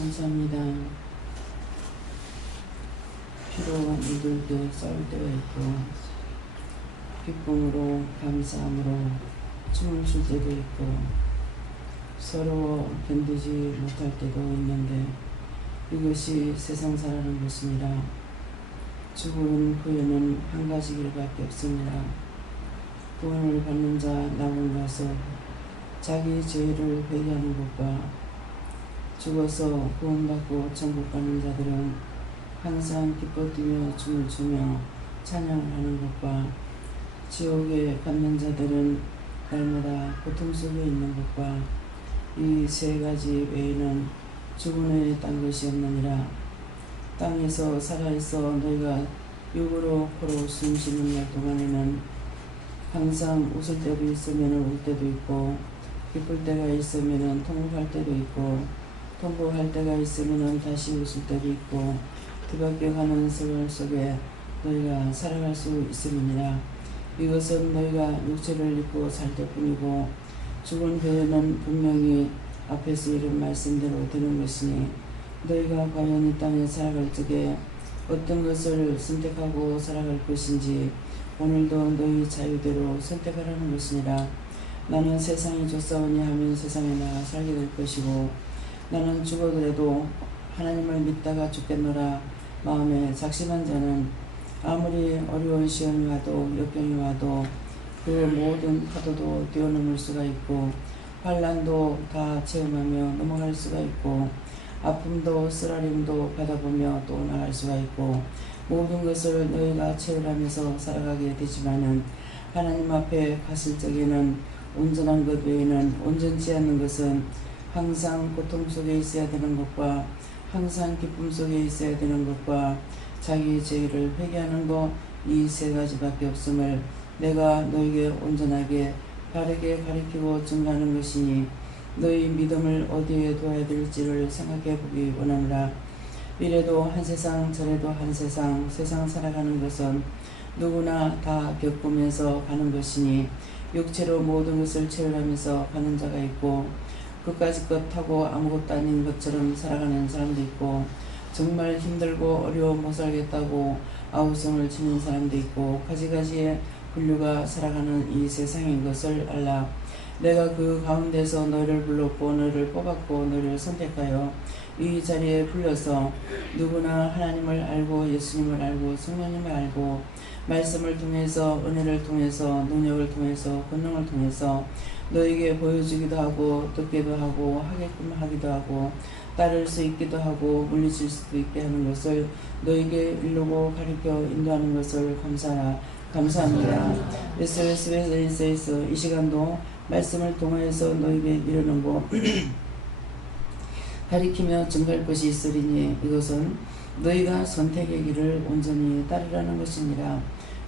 감사합니다. 피로 물들듯 싸울 때가 있고 기쁨으로 감사함으로 춤을 출 때도 있고 서로 견디지 못할 때도 있는데 이것이 세상 살아가는 것입니다. 죽은 후에는 한 가지 길밖에 없습니다. 구원을 받는 자 낙원 가서 자기 죄를 회개하는 것과 죽어서 구원받고 천국 가는 자들은 항상 기뻐 뛰며 춤을 추며 찬양을 하는 것과 지옥에 갇는 자들은 날마다 고통 속에 있는 것과 이 세 가지 외에는 죽은 후에 딴 것이 없느니라. 땅에서 살아있어 너희가 육으로 코로 숨쉬는 날 동안에는 항상 웃을 때도 있으면 울 때도 있고 기쁠 때가 있으면 통곡할 때도 있고 통곡할 때가 있으면 다시 웃을 때도 있고 뒤바뀌어가는 세월 속에 너희가 살아갈 수 있음이니라. 이것은 너희가 육체를 입고 살 때뿐이고 죽은 후에는 분명히 앞에서 이른 말씀대로 되는 것이니 너희가 과연 이 땅에 살아갈 적에 어떤 것을 선택하고 살아갈 것인지 오늘도 너희 자유대로 선택하라는 것이니라. 나는 세상이 줬사오니 하면 세상에 나가 살게 될 것이고 나는 죽어도 하나님을 믿다가 죽겠노라. 마음에 작심한 자는 아무리 어려운 시험이 와도 역경이 와도 그 모든 파도도 뛰어넘을 수가 있고 환난도 다 체험하며 넘어갈 수가 있고 아픔도 쓰라림도 받아보며 또 나갈 수가 있고 모든 것을 너희가 체험하면서 살아가게 되지만은 하나님 앞에 갔을 적에는 온전한 것 외에는 온전치 않는 것은 항상 고통 속에 있어야 되는 것과 항상 기쁨 속에 있어야 되는 것과 자기 죄를 회개하는 것 이 세 가지밖에 없음을 내가 너에게 온전하게 바르게 가르치고 증가하는 것이니 너희 믿음을 어디에 둬야 될지를 생각해 보기 원하노라. 이래도 한 세상 저래도 한 세상 살아가는 것은 누구나 다 겪으면서 가는 것이니 육체로 모든 것을 체험하면서 가는 자가 있고 그까짓 것 하고 아무것도 아닌 것처럼 살아가는 사람도 있고 정말 힘들고 어려워 못 살겠다고 아우성을 치는 사람도 있고 가지가지의 분류가 살아가는 이 세상인 것을 알라. 내가 그 가운데서 너희를 불렀고 너희를 뽑았고 너희를 선택하여 이 자리에 불러서 누구나 하나님을 알고 예수님을 알고 성령님을 알고 말씀을 통해서 은혜를 통해서 능력을 통해서 권능을 통해서 너에게 보여주기도 하고 듣기도 하고 하게끔 하기도 하고 따를 수 있기도 하고 물리칠 수도 있게 하는 것을 너에게 이루고 가르쳐 인도하는 것을 감사합니다. SOS에서 이 시간도 말씀을 통하여서 너에게 이르는 거 가리키며 증거할 것이 있으리니 이것은 너희가 선택의 길을 온전히 따르라는 것이니라.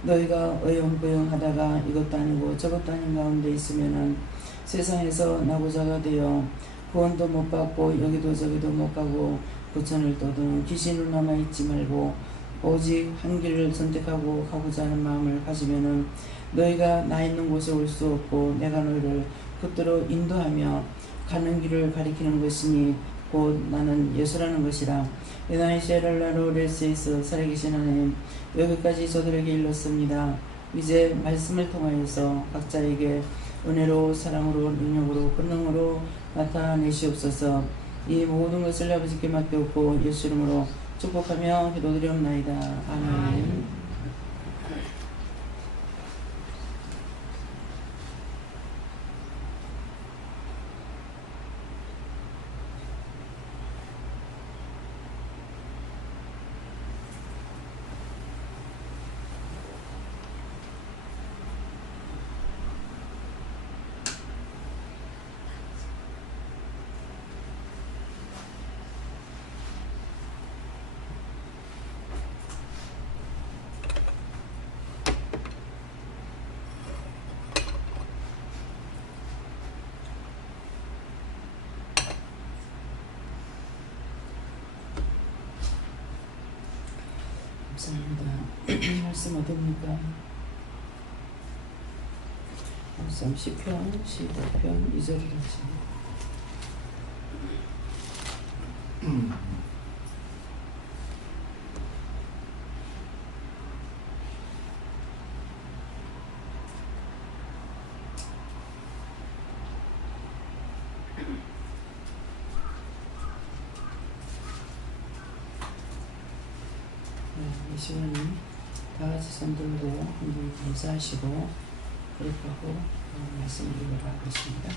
너희가 어영부영하다가 이것도 아니고 저것도 아닌 가운데 있으면은 세상에서 나고자가 되어 구원도 못 받고 여기도 저기도 못 가고 부천을 떠도는 귀신으로 남아있지 말고 오직 한 길을 선택하고 가고자 하는 마음을 가지면은 너희가 나 있는 곳에 올 수 없고 내가 너희를 붙들어 인도하며 가는 길을 가리키는 것이니 곧 나는 예수라는 것이라. 에나이시엘라로레스에서 살아계신 하나님 여기까지 저들에게 일렀습니다. 이제 말씀을 통하여서 각자에게 은혜로 사랑으로 능력으로 권능으로 나타내시옵소서. 이 모든 것을 아버지께 맡겼고 예수 이름으로 축복하며 기도드리옵나이다. 아멘. 감사합니다. 말씀 어딥니까? 말씀 시편 15편 2절이라지. 이 시간은 다 같이 손 들고 한번 감사하시고 그렇게 말씀을 하겠습니다.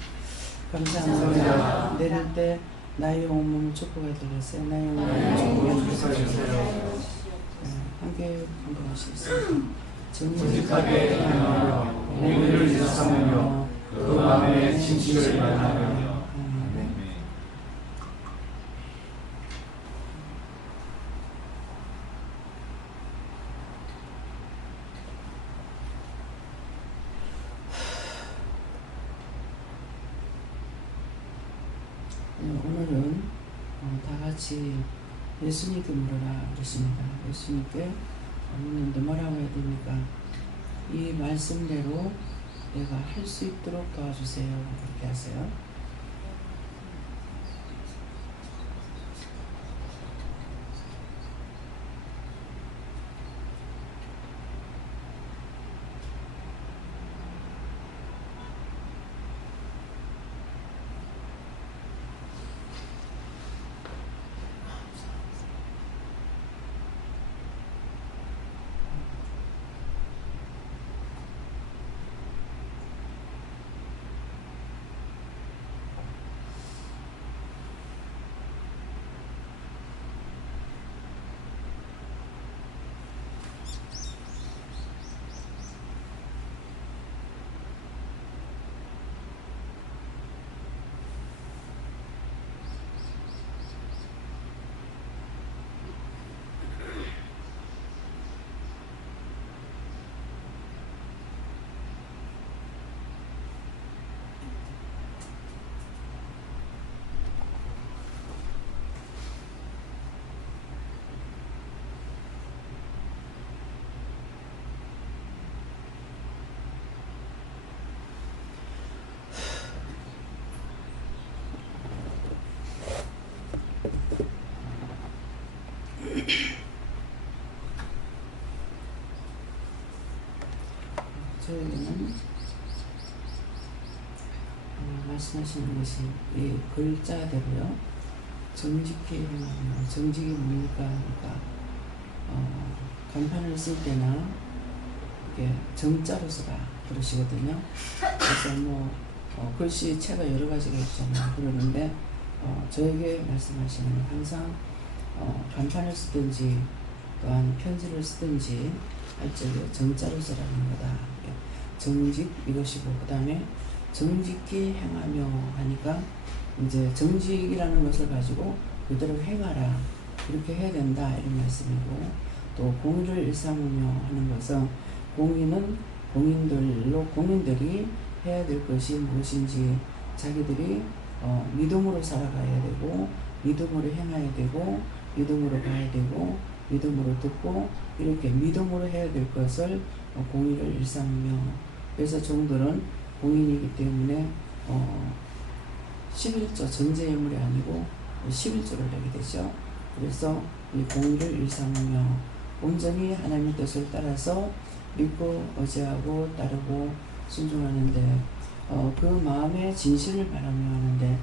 감사합니다. 내릴 때 나의 온몸을 축복해 드렸어요. 나의 온몸을 축복해 주세요. 함께 감동하시겠습니다. 정직하게 행하며 공의를 일삼으며 그 마음에 진실을 말하며 오늘은 다 같이 예수님께 물어라 그러십니다. 예수님께 묻는데 뭐라고 해야 됩니까? 이 말씀대로 내가 할 수 있도록 도와주세요. 그렇게 하세요. 저에게는 말씀하시는 것이 이 글자대로요. 정직히 행하며 정직이 뭡니까? 그러니까 간판을 쓸 때나 이게 정자로 써라 그러시거든요. 그래서 글씨 체가 여러 가지가 있잖아요. 그러는데 저에게 말씀하시는 항상 간판을 쓰든지 또한 편지를 쓰든지 할 적에 정자로 쓰라는 거다. 정직 이것이고 그 다음에 정직히 행하며 하니까 이제 정직이라는 것을 가지고 그대로 행하라 이렇게 해야 된다 이런 말씀이고, 또 공의를 일삼으며 하는 것은 공의는 공인들이 해야 될 것이 무엇인지 자기들이 믿음으로 살아가야 되고 믿음으로 행해야 되고 믿음으로 가야 되고 믿음으로 듣고 이렇게 믿음으로 해야 될 것을 공의를 일삼으며, 그래서 종들은 공인이기 때문에 11조 전제예물이 아니고 11조를 내게 되죠. 그래서 이 공의를 일삼으며 온전히 하나님의 뜻을 따라서 믿고 의지하고 따르고 순종하는데 그 마음의 진실을 바라며 하는데,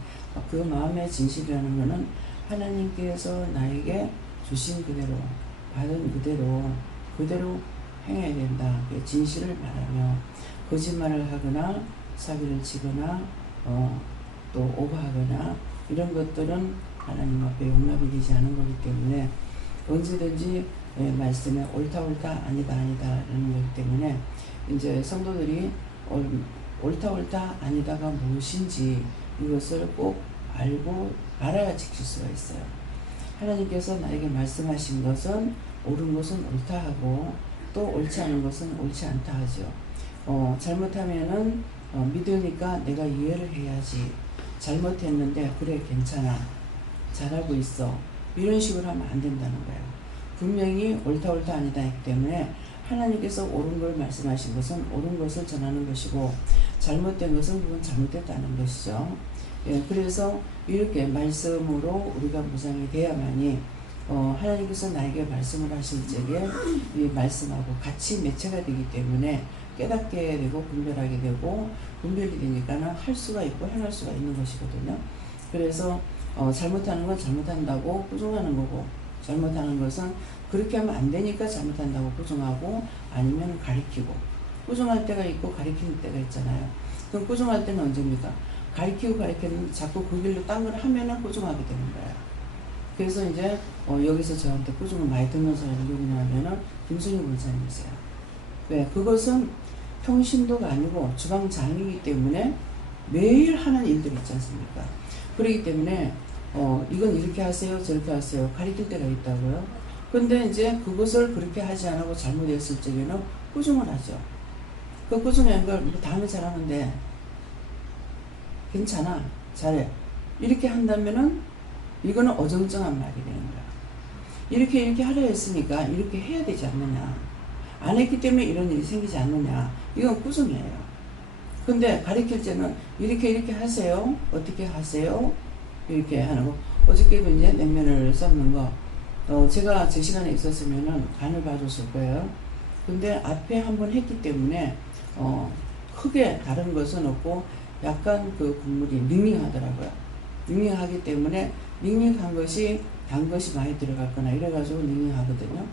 그 마음의 진실이라는 것은 하나님께서 나에게 주신 그대로 받은 그대로 행해야 된다. 진실을 말하며 거짓말을 하거나 사기를 치거나 또 오버하거나 이런 것들은 하나님 앞에 용납이 되지 않은 거기 때문에 언제든지 말씀에 옳다 아니다 라는 거기 때문에 이제 성도들이 옳다 아니다가 무엇인지 이것을 꼭 알아야 지킬 수가 있어요. 하나님께서 나에게 말씀하신 것은 옳은 것은 옳다 하고 또 옳지 않은 것은 옳지 않다 하죠. 잘못하면은 믿으니까 내가 이해를 해야지. 잘못했는데 그래 괜찮아 잘하고 있어 이런 식으로 하면 안 된다는 거예요. 분명히 옳다 아니다 했기 때문에 하나님께서 옳은 걸 말씀하신 것은 옳은 것을 전하는 것이고 잘못된 것은 그건 잘못됐다는 것이죠. 예, 그래서 이렇게 말씀으로 우리가 무장이 돼야만이 하나님께서 나에게 말씀을 하실 적에 이 말씀하고 같이 매체가 되기 때문에 깨닫게 되고 분별하게 되고 분별이 되니까는 할 수가 있고 행할 수가 있는 것이거든요. 그래서 잘못하는 건 잘못한다고 부정하는 거고 잘못하는 것은 그렇게 하면 안 되니까 잘못한다고 부정하고 아니면 가리키고 부정할 때가 있고 가리키는 때가 있잖아요. 그럼 부정할 때는 언제입니까? 가리키고 가리키는 자꾸 그 길로 딴 걸 하면은 부정하게 되는 거예요. 그래서 이제 여기서 저한테 꾸준히 많이 듣는 사람이 누구냐면은 김순희 권사님이세요. 왜? 그것은 평신도가 아니고 주방장이기 때문에 매일 하는 일들이 있지 않습니까? 그렇기 때문에 이건 이렇게 하세요 저렇게 하세요 가리킬 때가 있다고요. 근데 이제 그것을 그렇게 하지 않고 잘못했을 적에는 꾸중을 하죠. 그 꾸중한 걸 다음에 잘하면 돼. 괜찮아. 잘해. 이렇게 한다면은 이거는 어정쩡한 말이 되는 거야. 이렇게 하려 했으니까 이렇게 해야 되지 않느냐. 안 했기 때문에 이런 일이 생기지 않느냐. 이건 꾸중이에요. 근데 가르칠 때는 이렇게 하세요. 어떻게 하세요? 이렇게 하는 거. 어저께도 이제 냉면을 삶는 거. 제가 제 시간에 있었으면은 간을 봐줬을 거예요. 근데 앞에 한번 했기 때문에 크게 다른 것은 없고 약간 그 국물이 밍밍하더라고요. 밍밍하기 때문에 밍밍한 것이 단 것이 많이 들어갔거나 이래가지고 밍밍하거든요.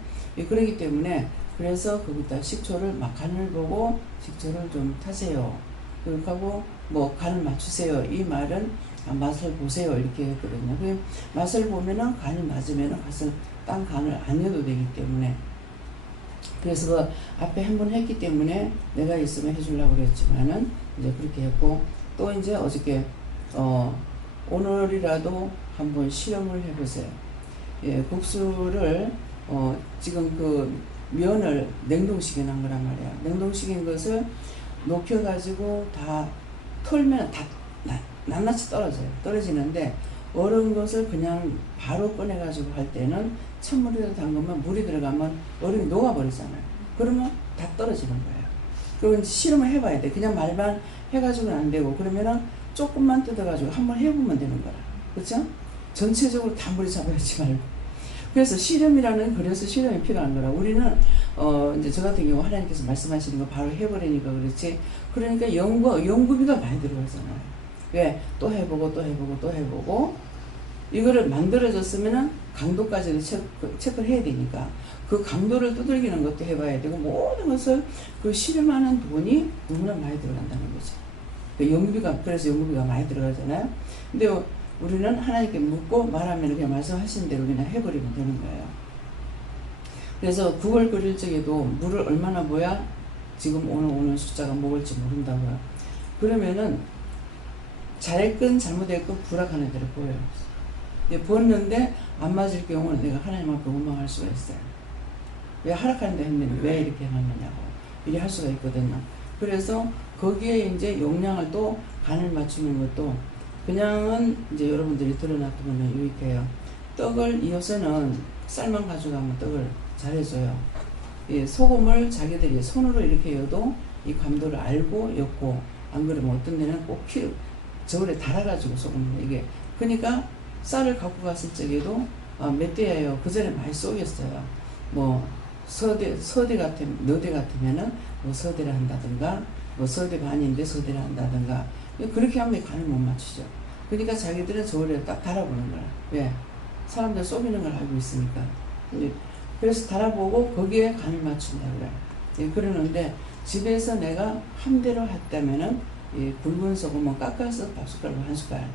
그러기 때문에 그래서 거기다 식초를 막 간을 보고 식초를 좀 타세요. 그렇게 하고 뭐 간을 맞추세요. 이 말은 맛을 보세요. 이렇게 했거든요. 맛을 보면은 간이 맞으면은 딴 간을 안 해도 되기 때문에 그래서 그 앞에 한 번 했기 때문에 내가 있으면 해주려고 그랬지만은 이제 그렇게 했고 또 이제 어저께 오늘이라도 한번 실험을 해보세요. 예, 국수를 지금 그 면을 냉동시켜 놓은 거란 말이야. 냉동시킨 것을 녹여가지고 다 털면 다 낱낱이 떨어져요. 떨어지는데 얼은 것을 그냥 바로 꺼내가지고 할 때는 찬물에 담그면 물이 들어가면 얼음이 녹아버리잖아요. 그러면 다 떨어지는 거예요. 그리고 이제 실험을 해봐야 돼. 그냥 말만 해가지고는 안 되고 그러면은 조금만 뜯어가지고 한번 해보면 되는 거라. 그렇죠? 전체적으로 다 물이 잡아야지 말고. 그래서 그래서 실험이 필요한 거라. 우리는 이제 저 같은 경우 하나님께서 말씀하시는 거 바로 해버리니까 그렇지. 그러니까 연구비가 많이 들어가잖아요. 왜? 또 해보고 이거를 만들어졌으면은 강도까지도 체크를 해야 되니까 그 강도를 두들기는 것도 해봐야 되고 모든 것을 그 실험하는 돈이 너무나 많이 들어간다는 거죠. 그래서 연구비가 많이 들어가잖아요. 근데 우리는 하나님께 묻고 말하면 그냥 말씀하신 대로 그냥 해버리면 되는 거예요. 그래서 국을 끓일 적에도 물을 얼마나 부어야 지금 오늘 숫자가 먹을지 모른다고요. 그러면은 잘했건 잘못했건 불악하는 대로 보여요. 부었는데 안 맞을 경우는 내가 하나님 앞에 원망할 수가 있어요. 왜 하락하는데 했느냐, 왜 이렇게 해놨느냐고 이래 할 수가 있거든요. 그래서 거기에 이제 용량을 또 간을 맞추는 것도 그냥은 이제 여러분들이 들어놔두면 이렇게 해요. 떡을 요새는 쌀만 가져가면 떡을 잘해줘요. 소금을 자기들이 손으로 이렇게 여도 이 감도를 알고 였고 안 그러면 어떤 데는 꼭 저울에 달아가지고 소금을 이게 그러니까 쌀을 갖고 갔을 적에도 몇 대예요. 그 전에 많이 쏘겠어요. 뭐 너대 같으면은 뭐 서대를 한다든가 뭐 서대 반인데 서대를 한다든가 그렇게 하면 간을 못 맞추죠. 그러니까 자기들은 저울에 딱 달아보는 거야. 왜? 사람들 쏘기는 걸 알고 있으니까. 그래서 달아보고 거기에 간을 맞춘다고요. 그러는데 집에서 내가 한 대로 했다면은 굵은 소금을 깎아서 밥숟가락으로 한 숟갈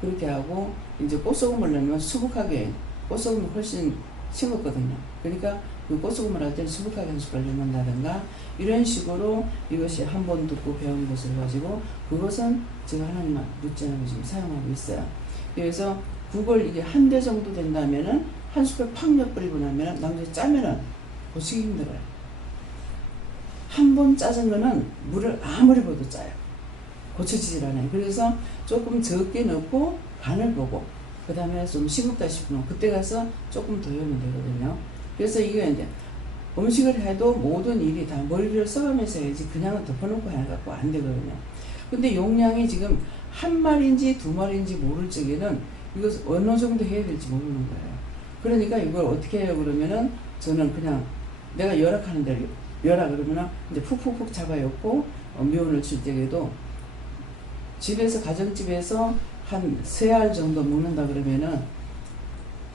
그렇게 하고 이제 꽃소금을 넣으면 수북하게 꽃소금이 훨씬 싱겁거든요. 그러니까 그 꽃소금을 할 때는 수북하게 한 숟갈 넣는다든가 이런 식으로 이것이 한 번 듣고 배운 것을 가지고 그것은 제가 하나님 묻지 않고 지금 사용하고 있어요. 그래서 국을 이게 한 대 정도 된다면은 한 숟갈 팍 엿버리고 나면은 나머지 짜면은 고치기 힘들어요. 한 번 짜진 거는 물을 아무리 부어도 짜요. 고쳐지질 않아요. 그래서 조금 적게 넣고 간을 보고 그 다음에 좀 싱겁다 싶으면 그때 가서 조금 더 넣으면 되거든요. 그래서 이게 이제 음식을 해도 모든 일이 다 머리를 써가면서 해야지 그냥은 덮어놓고 해갖고 안 되거든요. 근데 용량이 지금 한 마리인지 두 마리인지 모를 적에는 이거 어느 정도 해야 될지 모르는 거예요. 그러니까 이걸 어떻게 해요 그러면은 저는 그냥 내가 열악하는 대로 열악 그러면은 이제 푹푹푹 잡아놓고 미온을 줄 때에도 집에서 가정집에서 한 3알 정도 먹는다 그러면은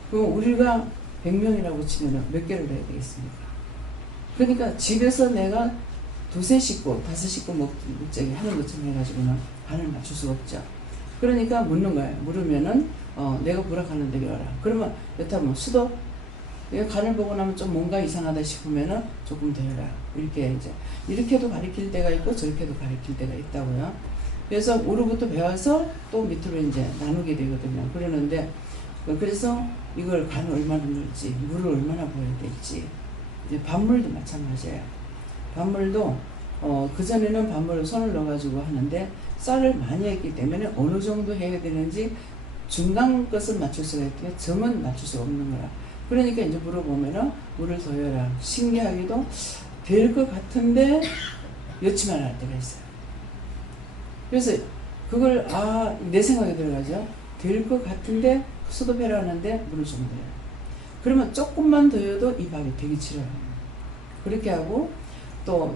그럼 우리가 100명이라고 치면은 몇 개를 해야 되겠습니까? 그러니까 집에서 내가 두세 식구, 다섯 식구 먹자기 하는 것처럼 해가지고는 간을 맞출 수가 없죠. 그러니까 묻는 거예요. 물으면은 내가 부락하는 대로 열라. 그러면 여타면 수도 간을 보고 나면 좀 뭔가 이상하다 싶으면은 조금 더 열라. 이렇게 이제 이렇게도 가리킬 때가 있고 저렇게도 가리킬 때가 있다고요. 그래서 우로부터 배워서 또 밑으로 이제 나누게 되거든요. 그러는데 그래서 이걸 간을 얼마나 넣을지, 물을 얼마나 부어야 될지. 이제 밥물도 마찬가지예요. 밥물도 그전에는 밥물을 손을 넣어가지고 하는데 쌀을 많이 했기 때문에 어느 정도 해야 되는지 중간 것은 맞출 수가 있고 점은 맞출 수가 없는 거야. 그러니까 이제 물어보면은 물을 더 여라. 신기하게도 될 것 같은데 여치만 할 때가 있어요. 그래서 그걸 내 생각에 들어가죠. 될 것 같은데 수도배를 하는데 물을 좀 더 여라. 그러면 조금만 더 여도 이 밥이 되게 싫어요. 그렇게 하고 또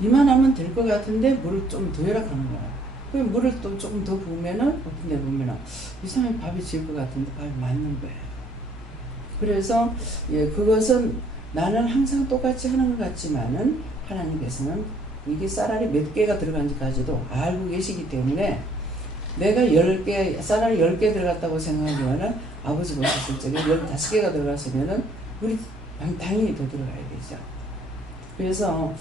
이만하면 될 것 같은데 물을 좀 더 열악하는 거야. 그럼 물을 또 조금 더 부으면은 어떤 데 보면은 이상하게 밥이 질 것 같은데 밥이 맞는 거예요. 그래서 그것은 나는 항상 똑같이 하는 것 같지만은 하나님께서는 이게 쌀알이 몇 개가 들어간지까지도 알고 계시기 때문에 내가 10개, 쌀알이 10개 들어갔다고 생각하면은 아버지 보셨을 적에 15개가 들어갔으면은 우리 당연히 더 들어가야 되죠. 그래서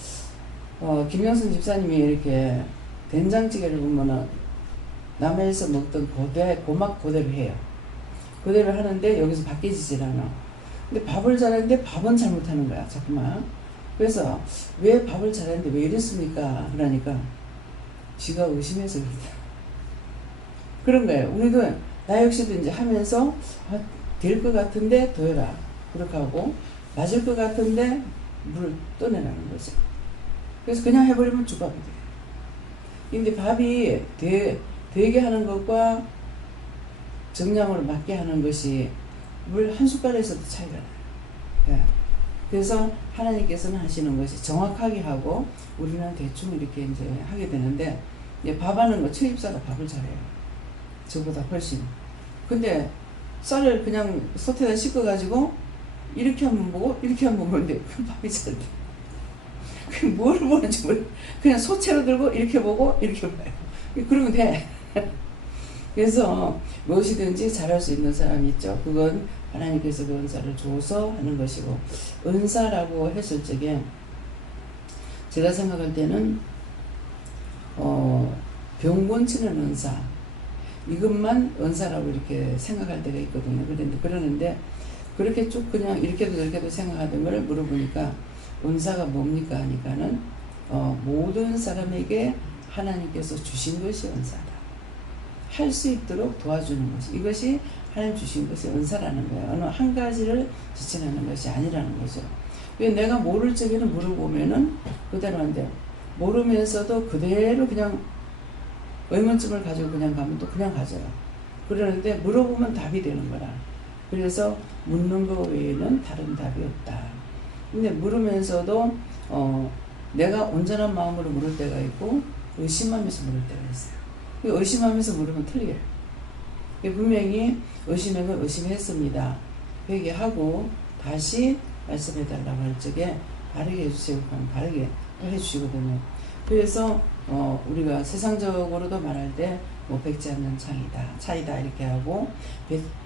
김영선 집사님이 이렇게 된장찌개를 보면은 남해에서 먹던 고막 그대로 해요. 그대로 하는데 여기서 바뀌지질 않아. 근데 밥을 잘하는데 밥은 잘못하는 거야 자꾸만. 그래서 왜 밥을 잘하는데 왜 이랬습니까? 그러니까 지가 의심해서 그렇다. 그런 거예요. 우리도 나 역시도 이제 하면서 될 것 같은데 더 해라. 그렇게 하고 맞을 것 같은데 물을 떠내라는 거죠. 그래서 그냥 해버리면 주밥이 돼요. 근데 밥이 되게 하는 것과 정량으로 맞게 하는 것이 물 한 숟갈에서도 차이가 나요. 예. 그래서 하나님께서는 하시는 것이 정확하게 하고 우리는 대충 이렇게 이제 하게 되는데 밥 하는 거 최입사가 밥을 잘해요. 저보다 훨씬. 근데 쌀을 그냥 솥에다 씻어가지고 이렇게 한번 보고 이렇게 한번 보는데 그 밥이 잘 돼. 그 뭘 보는지 모르. 그냥 소채로 들고 이렇게 보고 이렇게 봐요. 그러면 돼. 그래서 무엇이든지 잘할 수 있는 사람이 있죠. 그건 하나님께서 그 은사를 줘서 하는 것이고 은사라고 했을 적에 제가 생각할 때는 병 고치는 은사 이것만 은사라고 이렇게 생각할 때가 있거든요. 그러는데 그렇게 쭉 그냥 이렇게도 저렇게도 생각하던 걸 물어보니까 은사가 뭡니까 하니까는 모든 사람에게 하나님께서 주신 것이 은사다. 할 수 있도록 도와주는 것이 이것이 하나님 주신 것이 은사라는 거예요. 어느 한 가지를 지칭하는 것이 아니라는 거죠. 왜 내가 모를 적에는 물어보면은 그대로 한데 모르면서도 그대로 그냥 의문점을 가지고 그냥 가면 또 그냥 가져요. 그러는데 물어보면 답이 되는 거라. 그래서 묻는 거 외에는 다른 답이 없다. 근데 물으면서도 내가 온전한 마음으로 물을 때가 있고 의심하면서 물을 때가 있어요. 의심하면서 물으면 틀려요. 분명히 의심하면 의심했습니다. 회개하고 다시 말씀해달라고 할 적에 바르게 해주세요. 그럼 바르게 해주시거든요. 그래서 우리가 세상적으로도 말할 때 뭐 백지 않는 차이다 이렇게 하고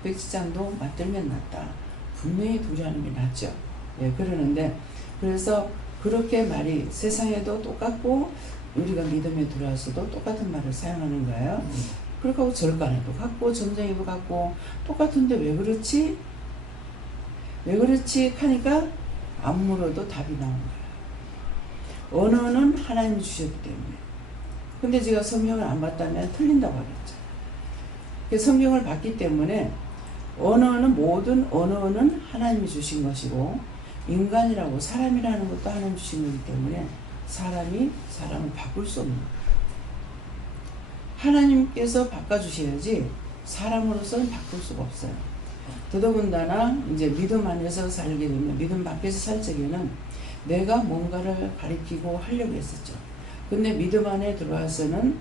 백지장도 맞들면 낫다. 분명히 둘이 하는 게 낫죠. 예, 그러는데 그래서 그렇게 말이 세상에도 똑같고 우리가 믿음에 들어와서도 똑같은 말을 사용하는 거예요. 그렇게 하고 절간에도 같고 점쟁이도 같고 똑같은데 왜 그렇지? 왜 그렇지? 하니까 안 물어도 답이 나오는 거예요. 언어는 하나님이 주셨기 때문에. 근데 제가 성경을 안 봤다면 틀린다고 하겠죠. 성경을 봤기 때문에 언어는 모든 언어는 하나님이 주신 것이고 인간이라고 사람이라는 것도 하나님 주신 거기 때문에 사람을 바꿀 수 없는 거예요. 하나님께서 바꿔주셔야지 사람으로서는 바꿀 수가 없어요. 더더군다나 이제 믿음 안에서 살게 되면, 믿음 밖에서 살 적에는 내가 뭔가를 가리키고 하려고 했었죠. 근데 믿음 안에 들어와서는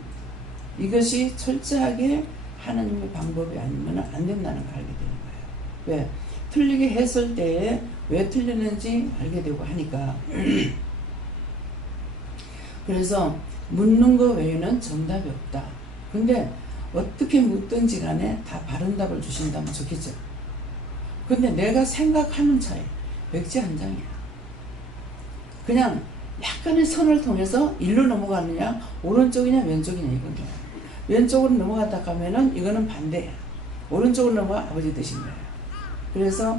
이것이 철저하게 하나님의 방법이 아니면 안 된다는 걸 알게 되는 거예요. 왜? 틀리게 했을 때에 왜 틀렸는지 알게 되고 하니까. 그래서 묻는 거 외에는 정답이 없다. 근데 어떻게 묻든지 간에 다 바른 답을 주신다면 좋겠죠. 근데 내가 생각하는 차이, 백지 한 장이야. 그냥 약간의 선을 통해서 일로 넘어가느냐, 오른쪽이냐 왼쪽이냐 이거죠. 왼쪽으로 넘어갔다 하면은 이거는 반대야. 오른쪽으로 넘어가 아버지 뜻인 거예요. 그래서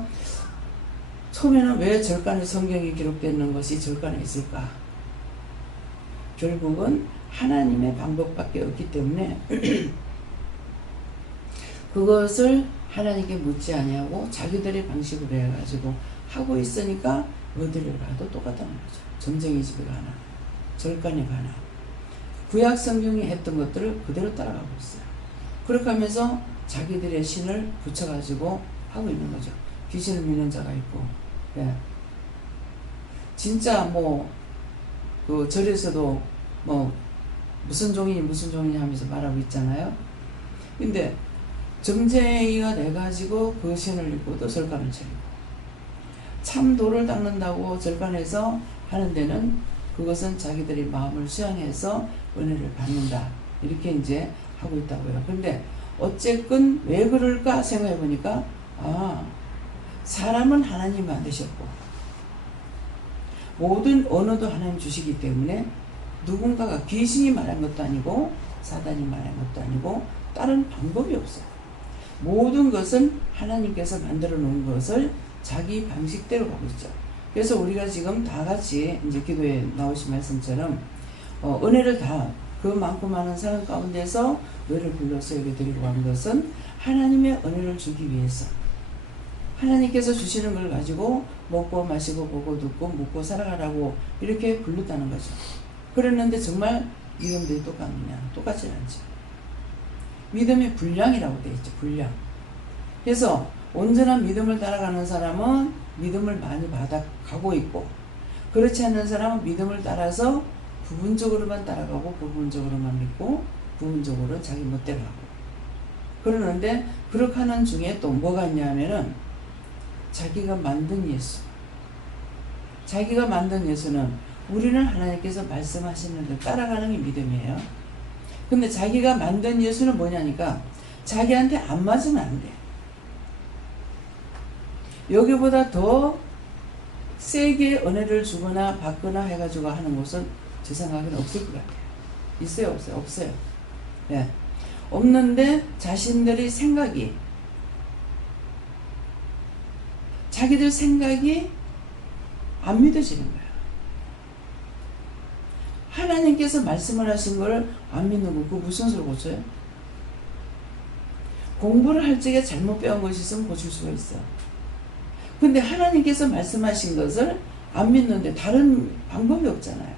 처음에는 왜 절간에 성경이 기록되는 것이 절간에 있을까? 결국은 하나님의 방법밖에 없기 때문에 그것을 하나님께 묻지 아니하고 자기들의 방식으로 해가지고 하고 있으니까 어디를 가도 똑같다는 거죠. 점쟁이 집에 가나 절간에 가나 구약 성경이 했던 것들을 그대로 따라가고 있어요. 그렇게 하면서 자기들의 신을 붙여가지고 하고 있는 거죠. 귀신을 믿는 자가 있고, 예. 진짜 그 절에서도 무슨 종이냐 하면서 말하고 있잖아요. 근데 점쟁이가 돼가지고 그 신을 입고 또 절간을 차리고, 참 돌을 닦는다고 절간에서 하는 데는 그것은 자기들이 마음을 수양해서 은혜를 받는다. 이렇게 이제 하고 있다고요. 근데 어쨌건 왜 그럴까 생각해 보니까, 사람은 하나님 만드셨고, 모든 언어도 하나님 주시기 때문에 누군가가 귀신이 말한 것도 아니고, 사단이 말한 것도 아니고, 다른 방법이 없어요. 모든 것은 하나님께서 만들어 놓은 것을 자기 방식대로 가고 있죠. 그래서 우리가 지금 다 같이 이제 기도에 나오신 말씀처럼 은혜를 다 그 많고 많은 사람 가운데서 너를 불러서 여기 드리고 한 것은 하나님의 은혜를 주기 위해서, 하나님께서 주시는 걸 가지고 먹고 마시고 보고 듣고 묵고 살아가라고 이렇게 부르다는 거죠. 그랬는데 정말 믿음들이 똑같느냐? 똑같지 않죠. 믿음의 분량이라고 되어 있죠. 분량. 그래서 온전한 믿음을 따라가는 사람은 믿음을 많이 받아가고 있고, 그렇지 않는 사람은 믿음을 따라서 부분적으로만 따라가고 부분적으로만 믿고 부분적으로 자기 멋대로 하고 그러는데, 그렇게 하는 중에 또 뭐가 있냐면은 자기가 만든 예수, 자기가 만든 예수는 우리는 하나님께서 말씀하시는 걸 따라가는 게 믿음이에요. 근데 자기가 만든 예수는 뭐냐니까 자기한테 안 맞으면 안 돼. 여기보다 더 세게 은혜를 주거나 받거나 해가지고 하는 곳은 제 생각에는 없을 것 같아요. 있어요? 없어요? 없어요. 네. 없는데 자신들의 생각이, 자기들 생각이 안 믿어지는 거예요. 하나님께서 말씀을 하신 걸 안 믿는 거, 그거 무슨 소리 고쳐요? 공부를 할 적에 잘못 배운 것이 있으면 고칠 수가 있어. 근데 하나님께서 말씀하신 것을 안 믿는데 다른 방법이 없잖아요.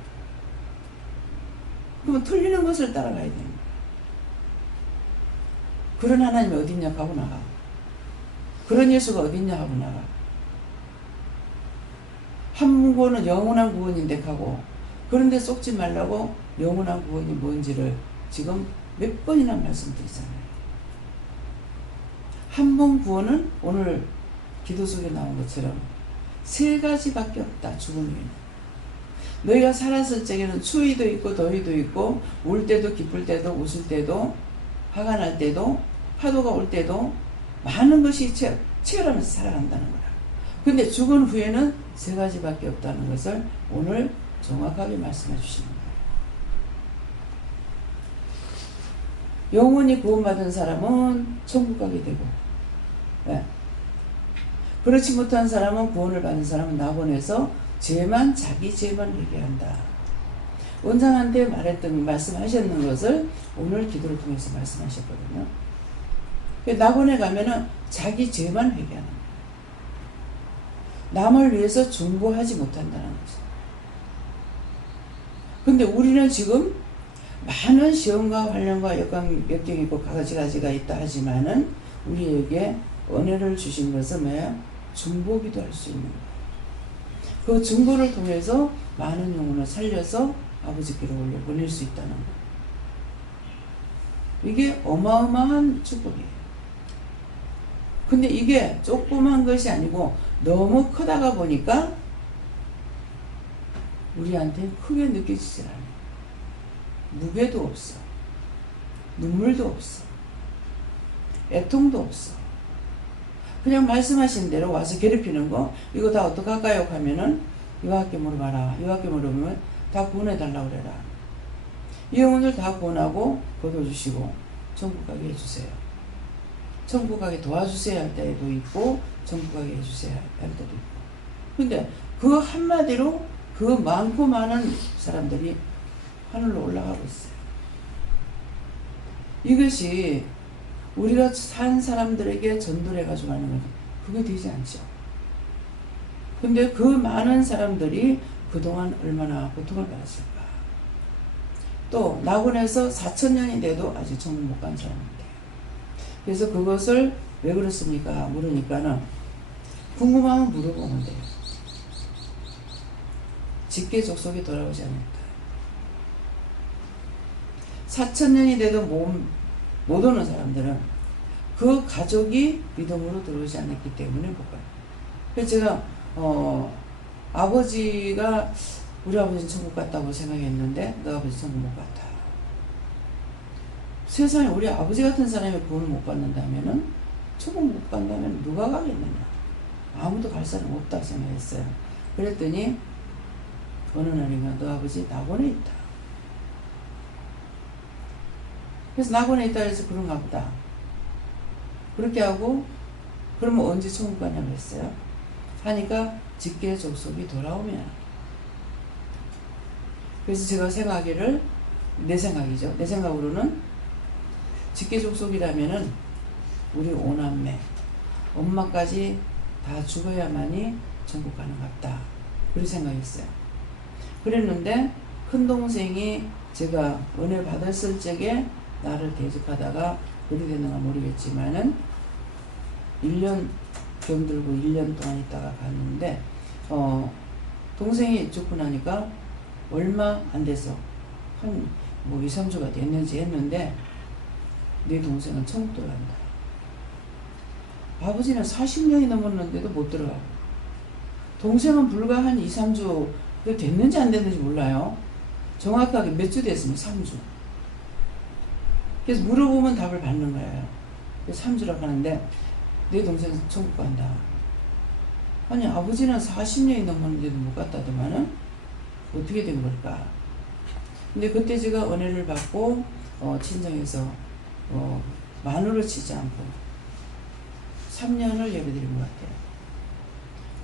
그러면 틀리는 것을 따라가야 됩니다. 그런 하나님이 어딨냐 하고 나가. 그런 예수가 어딨냐 하고 나가. 한 구원은 영원한 구원인데 하고, 그런데 속지 말라고 영원한 구원이 뭔지를 지금 몇 번이나 말씀드리잖아요. 한 번 구원은 오늘 기도 속에 나온 것처럼 세 가지밖에 없다. 죽은 후에는. 너희가 살았을 적에는 추위도 있고 더위도 있고, 울 때도 기쁠 때도 웃을 때도 화가 날 때도 파도가 올 때도 많은 것이 치열하면서 살아간다는 거야. 근데 죽은 후에는 세 가지밖에 없다는 것을 오늘 정확하게 말씀해 주시는 거예요. 영원히 구원받은 사람은 천국 가게 되고, 네. 그렇지 못한 사람은, 구원을 받은 사람은 나본에서 자기 죄만 회개한다. 원장한테 말씀하셨는 것을 오늘 기도를 통해서 말씀하셨거든요. 나본에 가면은 자기 죄만 회개하는 거예요. 남을 위해서 중보하지 못한다는 거죠. 근데 우리는 지금 많은 시험과 환련과 역경이 있고 가지가지가 있다 하지만은 우리에게 은혜를 주신 것은 뭐예요? 중보기도 할 수 있는 거예요. 그 중보를 통해서 많은 영혼을 살려서 아버지께로 올릴 수 있다는 거예요. 이게 어마어마한 축복이에요. 근데 이게 조그만 것이 아니고 너무 크다가 보니까 우리한테 크게 느껴지질 않아요. 무게도 없어. 눈물도 없어. 애통도 없어. 그냥 말씀하신 대로 와서 괴롭히는 거, 이거 다 어떡할까요? 하면은 이와께 물어봐라. 이와께 물으면 다 구원해달라고 그래라. 이 영혼을 다 구원하고 거둬주시고 천국 가게 해주세요. 천국 가게 도와주세요 할 때도 있고 천국 가게 해주세요 할 때도 있고. 근데 그 한마디로 그 많고 많은 사람들이 하늘로 올라가고 있어요. 이것이 우리가 산 사람들에게 전도를 해가지고 하는 건 그게 되지 않죠. 근데 그 많은 사람들이 그동안 얼마나 고통을 받았을까. 또 낙원에서 4,000년이 돼도 아직 천국 못 간 사람인데. 그래서 그것을 왜 그렇습니까? 물으니까는 궁금하면 물어보면 돼요. 직계 족속이 돌아오지 않을까. 4,000년이 돼도 못 오는 사람들은 그 가족이 믿음으로 들어오지 않았기 때문에 못 가요. 그래서 제가 아버지가 우리 아버지는 천국 갔다고 생각했는데 너 아버지 천국 못 갔다. 세상에 우리 아버지 같은 사람이 구원을 못 받는다면은 천국 못 간다면 누가 가겠느냐. 아무도 갈 사람 없다 생각했어요. 그랬더니 어느 날인가 너 아버지 낙원에 있다. 그래서 낙원에 있다 해서 그런가 보다. 그렇게 하고 그러면 언제 천국 가냐고 했어요. 하니까 직계 족속이 돌아오면. 그래서 제가 생각하기를 내 생각이죠. 내 생각으로는 직계 족속이라면은 우리 오남매 엄마까지 다 죽어야만이 천국 가는 것 같다. 그렇게 생각했어요. 그랬는데 큰 동생이 제가 은혜 받았을 적에 나를 대적하다가 그리 됐는가 모르겠지만은 1년 병들고 1년 동안 있다가 갔는데 동생이 죽고 나니까 얼마 안 돼서 한 2, 3주가 됐는지 했는데 내 동생은 천국 들어간다. 아버지는 40년이 넘었는데도 못 들어가고 동생은 불과 한 2, 3주 됐는지 안 됐는지 몰라요. 정확하게 몇 주 됐으면 3주. 그래서 물어보면 답을 받는 거예요. 그래서 3주라고 하는데 내 동생은 천국 간다. 아니 아버지는 40년이 넘었는데도 못 갔다더만은 어떻게 된 걸까. 근데 그때 제가 은혜를 받고 친정에서 만으로 치지 않고 3년을 예배드린 것 같아요.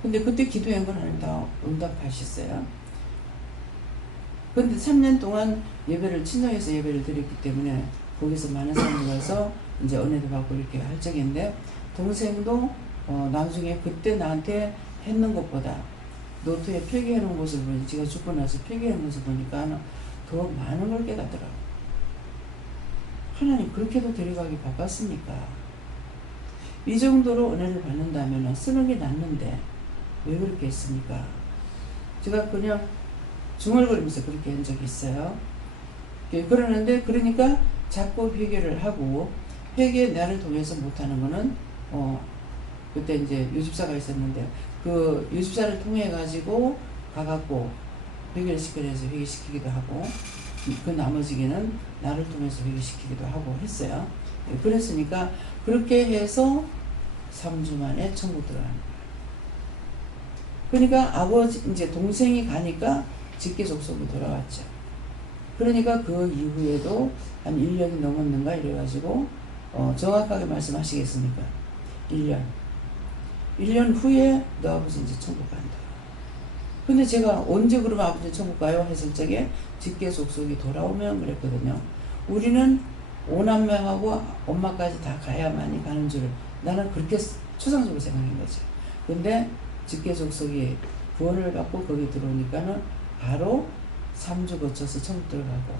근데 그때 기도한 건 하나님 다 응답하셨어요. 근데 3년 동안 친정에서 예배를 드렸기 때문에 거기서 많은 사람이 와서 이제 은혜도 받고 이렇게 할 적인데 동생도 나중에 그때 나한테 했는 것보다 노트에 표기해 놓은 것을 보니 제가 죽고 나서 표기해 놓은 것을 보니까 더 많은 걸 깨닫더라고. 하나님 그렇게도 데려가기 바빴습니까? 이 정도로 은혜를 받는다면 쓰는 게 낫는데 왜 그렇게 했습니까? 제가 그냥 중얼거리면서 그렇게 한 적이 있어요. 그러는데 그러니까 자꾸 회개를 하고 회개 나를 통해서 못하는 거는 그때 이제 유집사가 있었는데 그 유집사를 통해 가지고 가갖고 회개를 시켜내서 회개시키기도 하고 그 나머지게는 나를 통해서 회개시키기도 하고 했어요. 그랬으니까 그렇게 해서 3주 만에 천국 들어가는 거예요. 그러니까 이제 동생이 가니까 직계 족속이 돌아왔죠. 그러니까 그 이후에도 한 1년이 넘었는가 이래가지고 정확하게 말씀하시겠습니까? 1년 후에 너 아버지 이제 천국 간다. 근데 제가 언제 그러면 아버지 천국 가요? 했을 적에 직계 족속이 돌아오면 그랬거든요. 우리는 오남매하고 엄마까지 다 가야만이 가는 줄 나는 그렇게 추상적으로 생각한 거죠. 근데 직계 족속이 구원을 받고 거기 들어오니까는 바로 3주 거쳐서 천국 들어가고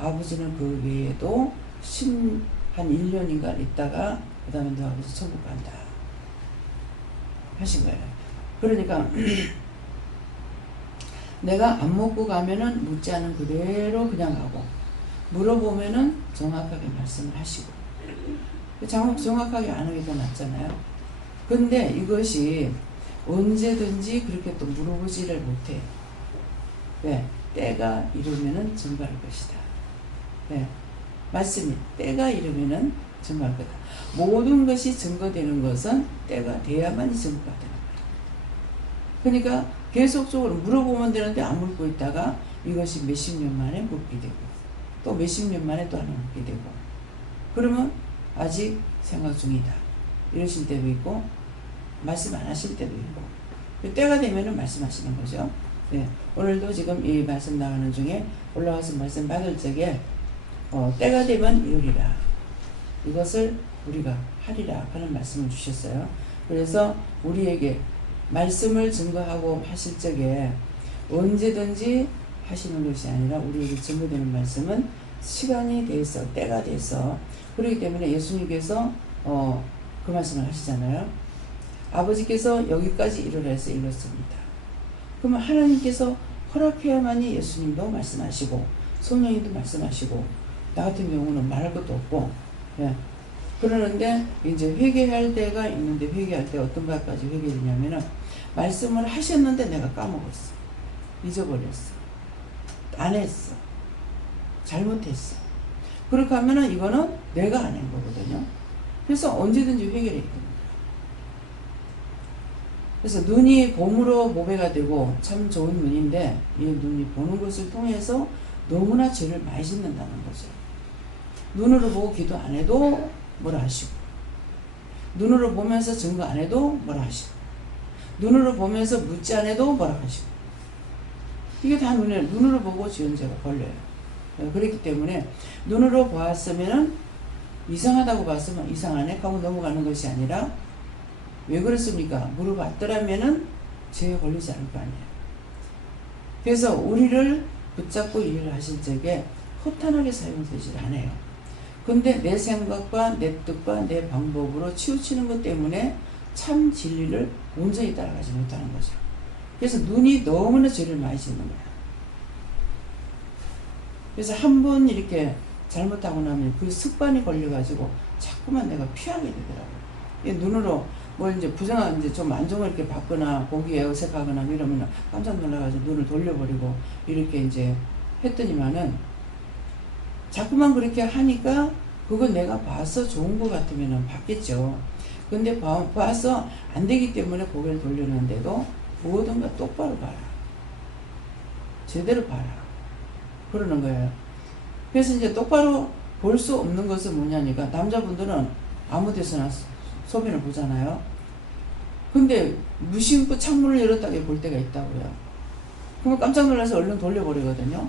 아버지는 그 외에도 한 1년인가 있다가 그 다음에 너 아버지 천국 간다 하신 거예요. 그러니까 내가 안 먹고 가면은 묻지 않은 그대로 그냥 가고, 물어보면은 정확하게 말씀을 하시고, 정확하게 안 하게 더 낫잖아요. 근데 이것이 언제든지 그렇게 또 물어보지를 못해. 왜? 때가 이르면은 증거할 것이다. 왜? 말씀이 때가 이르면은 증거할 거다. 모든 것이 증거되는 것은 때가 돼야만이 증거가 되는 거예요. 그러니까 계속적으로 물어보면 되는데 안 물고 있다가 이것이 몇십 년 만에 묻게 되고, 또 몇십 년 만에 또 하나 묻게 되고, 그러면 아직 생각 중이다 이러실 때도 있고, 말씀 안 하실 때도 있고, 때가 되면은 말씀하시는 거죠. 네. 오늘도 지금 이 말씀 나가는 중에 올라와서 말씀 받을 적에 때가 되면 이루리라, 이것을 우리가 하리라 하는 말씀을 주셨어요. 그래서 우리에게 말씀을 증거하고 하실 적에 언제든지 하시는 것이 아니라 우리에게 증거되는 말씀은 시간이 돼서, 때가 돼서, 그렇기 때문에 예수님께서 그 말씀을 하시잖아요. 아버지께서 여기까지 이르라 해서 이뤘습니다. 그러면 하나님께서 허락해야만이 예수님도 말씀하시고 성령님도 말씀하시고, 나 같은 경우는 말할 것도 없고, 예. 그러는데 이제 회개할 때가 있는데, 회개할 때 어떤 것까지 회개되냐면은 말씀을 하셨는데 내가 까먹었어, 잊어버렸어, 안 했어, 잘못했어. 그렇게 하면은 이거는 내가 안 한 거거든요. 그래서 언제든지 회개를 해야 됩니다. 그래서 눈이 봄으로 보배가 되고 참 좋은 눈인데, 이 눈이 보는 것을 통해서 너무나 죄를 많이 짓는다는 거죠. 눈으로 보고 기도 안 해도 뭐라 하시고, 눈으로 보면서 증거 안 해도 뭐라 하시고, 눈으로 보면서 묻지 않아도 뭐라 하시고, 이게 다 눈으로 보고 지은 죄가 걸려요. 그렇기 때문에 눈으로 보았으면은 이상하다고 봤으면 이상하네 하고 넘어가는 것이 아니라, 왜 그렇습니까? 물어봤더라면은 죄에 걸리지 않을 거 아니에요. 그래서 우리를 붙잡고 일을 하실 적에 허탄하게 사용되질 않아요. 근데 내 생각과 내 뜻과 내 방법으로 치우치는 것 때문에 참 진리를 온전히 따라가지 못하는 거죠. 그래서 눈이 너무나 죄를 많이 짓는 거야. 그래서 한 번 이렇게 잘못하고 나면 그 습관이 걸려가지고 자꾸만 내가 피하게 되더라고요. 눈으로 뭐 이제 부정한, 이제 좀 안정을 이렇게 받거나 보기에 어색하거나 이러면 깜짝 놀라가지고 눈을 돌려버리고 이렇게 이제 했더니만은, 자꾸만 그렇게 하니까 그건 내가 봐서 좋은 것 같으면 받겠죠. 근데 봐서 안 되기 때문에 고개를 돌리는데도 무엇인가 똑바로 봐라, 제대로 봐라, 그러는 거예요. 그래서 이제 똑바로 볼 수 없는 것은 뭐냐니까, 남자분들은 아무 데서나 소변을 보잖아요. 근데 무심코 창문을 열었다가 볼 때가 있다고요. 그러면 깜짝 놀라서 얼른 돌려버리거든요.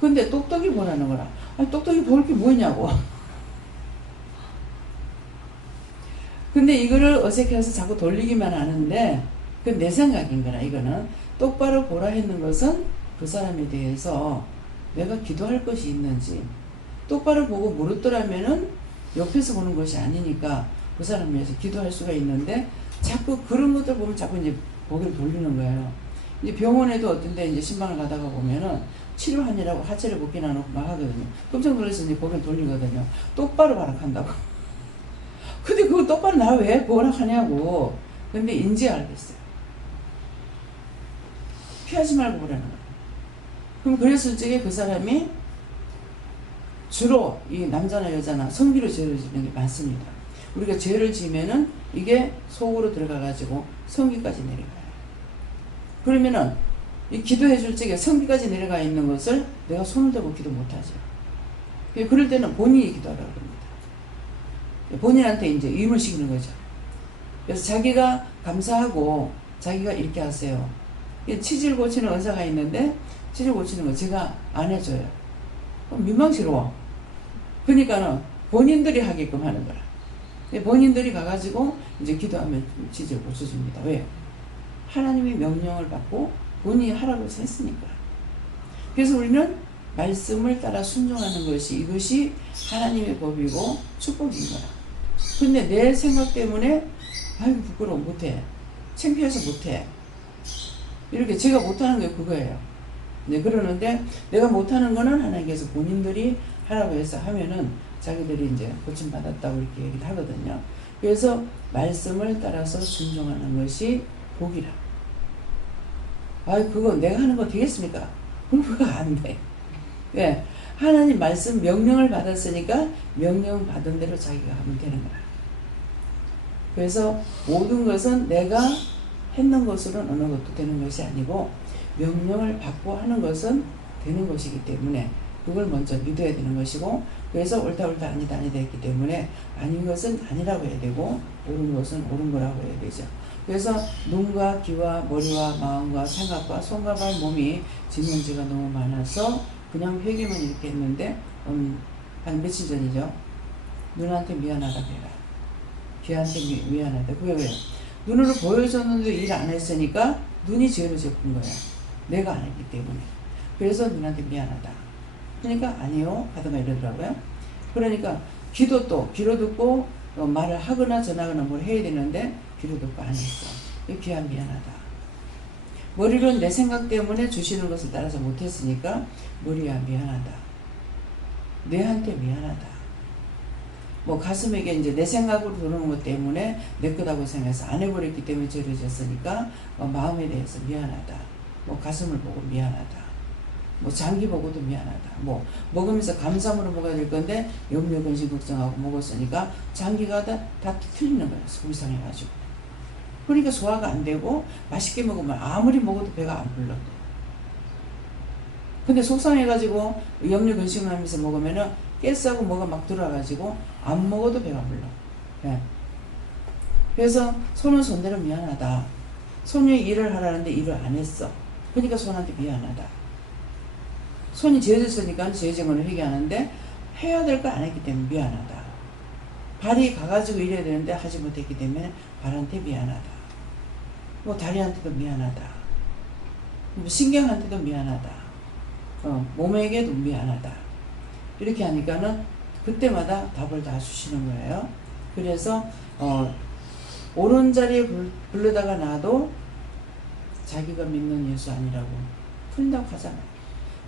근데 똑똑히 보라는 거라. 아니, 똑똑히 볼 게 뭐냐고. 근데 이거를 어색해서 자꾸 돌리기만 하는데, 그건 내 생각인 거라. 이거는 똑바로 보라 했는 것은 그 사람에 대해서 내가 기도할 것이 있는지, 똑바로 보고 물었더라면은 옆에서 보는 것이 아니니까 그 사람을 위해서 기도할 수가 있는데, 자꾸 그런 것들 보면 자꾸 이제 고개를 돌리는 거예요. 이제 병원에도 어떤데 이제 신방을 가다가 보면은 치료하느라고 하체를 벗기나 놓고 막 하거든요. 깜짝 놀라서 이제 고개를 돌리거든요. 똑바로 발악한다고. 근데 그거 똑바로 나 왜 뭐라 하냐고. 근데 인지 알겠어요. 피하지 말고 보라는 거예요. 그럼 그랬을 적에 그 사람이 주로 이 남자나 여자나 성기로 죄를 지는 게 많습니다. 우리가 죄를 지면은 이게 속으로 들어가가지고 성기까지 내려가요. 그러면은 이 기도해 줄 적에 성기까지 내려가 있는 것을 내가 손을 대고 기도 못하죠. 그럴 때는 본인이 기도하라고 합니다. 본인한테 이제 의무시키는 거죠. 그래서 자기가 감사하고 자기가 이렇게 하세요. 치질 고치는 의사가 있는데 치질 고치는 거 제가 안 해줘요. 민망스러워. 그러니까는 본인들이 하게끔 하는 거라. 본인들이 가가지고 이제 기도하면 치질 고쳐줍니다. 왜? 하나님의 명령을 받고 본인이 하라고 해서 했으니까. 그래서 우리는 말씀을 따라 순종하는 것이 이것이 하나님의 법이고 축복인 거야. 근데 내 생각 때문에 아이고 부끄러워 못해. 창피해서 못해. 이렇게 제가 못하는 게 그거예요. 네, 그러는데 내가 못하는 거는 하나님께서 본인들이 하라고 해서 하면은 자기들이 이제 고침받았다고 이렇게 얘기를 하거든요. 그래서 말씀을 따라서 순종하는 것이 복이라. 아이 그거 내가 하는 거 되겠습니까? 그거 안 돼. 왜? 하나님 말씀 명령을 받았으니까 명령 받은 대로 자기가 하면 되는 거야. 그래서 모든 것은 내가 했는 것으로는 어느 것도 되는 것이 아니고 명령을 받고 하는 것은 되는 것이기 때문에 그걸 먼저 믿어야 되는 것이고, 그래서 옳다 아니다 했기 때문에 아닌 것은 아니라고 해야 되고 옳은 것은 옳은 거라고 해야 되죠. 그래서 눈과 귀와 머리와 마음과 생각과 손과 발 몸이 짓는 죄가 너무 많아서 그냥 회개만 이렇게 했는데 한 며칠 전이죠. 눈한테 미안하다 해라. 귀한테 미안하다. 그게 왜요? 눈으로 보여줬는데 일 안 했으니까 눈이 죄로 접은 거야. 내가 안 했기 때문에. 그래서 눈한테 미안하다. 그러니까 아니요 하다가 이러더라고요. 그러니까 귀도 또 귀로 듣고 말을 하거나 전하거나 뭘 해야 되는데 귀로 듣고 안 했어. 귀한 미안하다. 머리로는 내 생각 때문에 주시는 것을 따라서 못했으니까 머리야 미안하다. 내한테 미안하다. 뭐 가슴에게 이제 내 생각으로 들어오는 것 때문에 내 거다고 생각해서 안 해버렸기 때문에 죄를 졌으니까 마음에 대해서 미안하다. 뭐 가슴을 보고 미안하다. 뭐 장기 보고도 미안하다. 뭐 먹으면서 감사함으로 먹어야 될 건데 염려 근심 걱정하고 먹었으니까 장기가 다 틀리는 거야. 속이 상해가지고. 그러니까 소화가 안 되고 맛있게 먹으면 아무리 먹어도 배가 안 불러. 근데 속상해가지고 염려 근심하면서 먹으면은 가스하고 뭐가 막 들어와가지고 안 먹어도 배가 불러. 예. 그래서 손은 손대로 미안하다. 손이 일을 하라는데 일을 안 했어. 그러니까 손한테 미안하다. 손이 죄졌으니까 죄정을 회개하는데 해야 될 거 안 했기 때문에 미안하다. 발이 가가지고 이래야 되는데 하지 못했기 때문에 발한테 미안하다. 뭐 다리한테도 미안하다. 뭐 신경한테도 미안하다. 몸에게도 미안하다. 이렇게 하니까는 그때마다 답을 다 주시는 거예요. 그래서 옳은 자리에 부르다가 나도 자기가 믿는 예수 아니라고 풀린다고 하잖아요.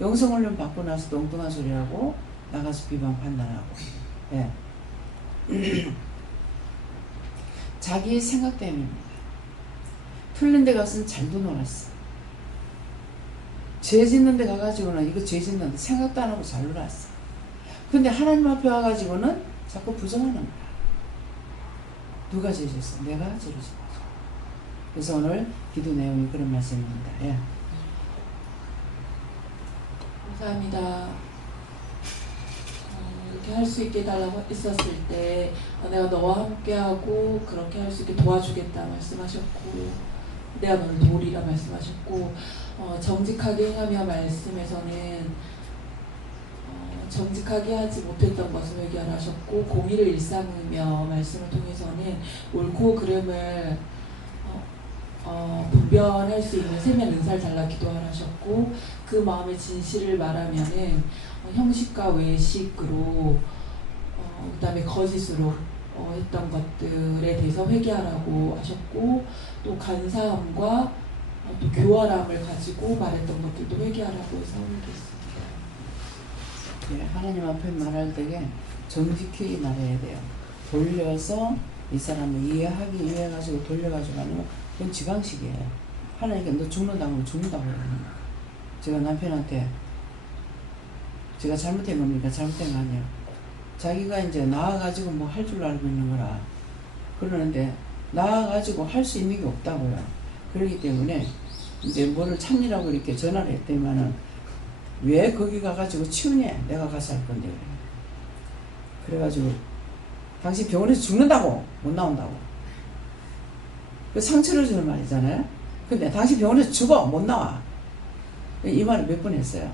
영성훈련 받고 나서도 엉뚱한 소리하고 나가서 비방 판단하고. 예. 자기 생각 때문입니다. 틀린 데 가서는 잘도 놀았어. 죄 짓는 데 가가지고는 이거 죄 짓는데 생각도 안 하고 잘 놀았어. 근데 하나님 앞에 와가지고는 자꾸 부정하는 거야. 누가 죄 짓어? 내가 죄를 짓어. 그래서 오늘 기도 내용이 그런 말씀입니다. 예. 감사합니다. 이렇게 할 수 있게 달라고 했었을 때 내가 너와 함께하고 그렇게 할 수 있게 도와주겠다 말씀하셨고, 내가 너를 도우리라 말씀하셨고, 정직하게 행하며 말씀에서는 정직하게 하지 못했던 것을 회개하라 하셨고, 공의를 일삼으며 말씀을 통해서는 옳고 그름을 분별할 수 있는 세면 은사를 달라 기도하라 하셨고, 그 마음의 진실을 말하면은 형식과 외식으로 그 다음에 거짓으로 했던 것들에 대해서 회개하라고 하셨고, 또 간사함과 또 교활함을 가지고 말했던 것들도 회개하라고 해서 회개했습니다. 예, 하나님 앞에 말할 때에 정직히 말해야 돼요. 돌려서 이 사람을 이해하기 위해가지고 돌려가지고 하면 그건 지강식이에요. 하나님께 너 죽는다고 죽는다고 해요. 제가 남편한테 제가 잘못한 겁니까? 잘못된 거 아니에요. 자기가 이제 나와가지고 뭐 할 줄 알고 있는 거라 그러는데 나와가지고 할 수 있는 게 없다고요. 그렇기 때문에 이제 뭐를 참으라고 이렇게 전화를 했더니만은 왜 거기 가가지고 치우냐? 내가 가서 할 건데. 그래가지고 당신 병원에서 죽는다고 못 나온다고. 그 상처를 주는 말이잖아요. 근데 당신 병원에서 죽어 못 나와. 이 말을 몇 번 했어요.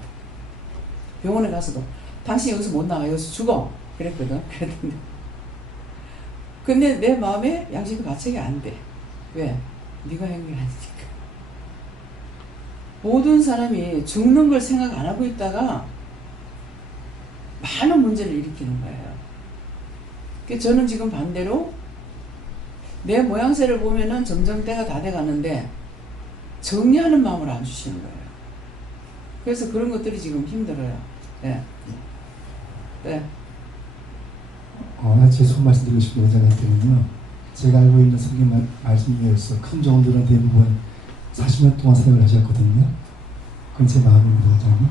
병원에 가서도 당신 여기서 못 나와 여기서 죽어 그랬거든. 그랬는데 근데 내 마음에 양심이 가책이 안 돼. 왜? 네가 한 게 아니니까. 모든 사람이 죽는 걸 생각 안 하고 있다가 많은 문제를 일으키는 거예요. 그러니까 저는 지금 반대로 내 모양새를 보면은 점점 때가 다 돼가는데 정리하는 마음을 안 주시는 거예요. 그래서 그런 것들이 지금 힘들어요. 네. 네. 제 말씀드리고 싶은 원장님께는요, 제가 알고 있는 성경 말씀 중에서 큰 종들은 대부분 40년 동안 사역을 하셨거든요. 그건 제 마음입니다, 원장님.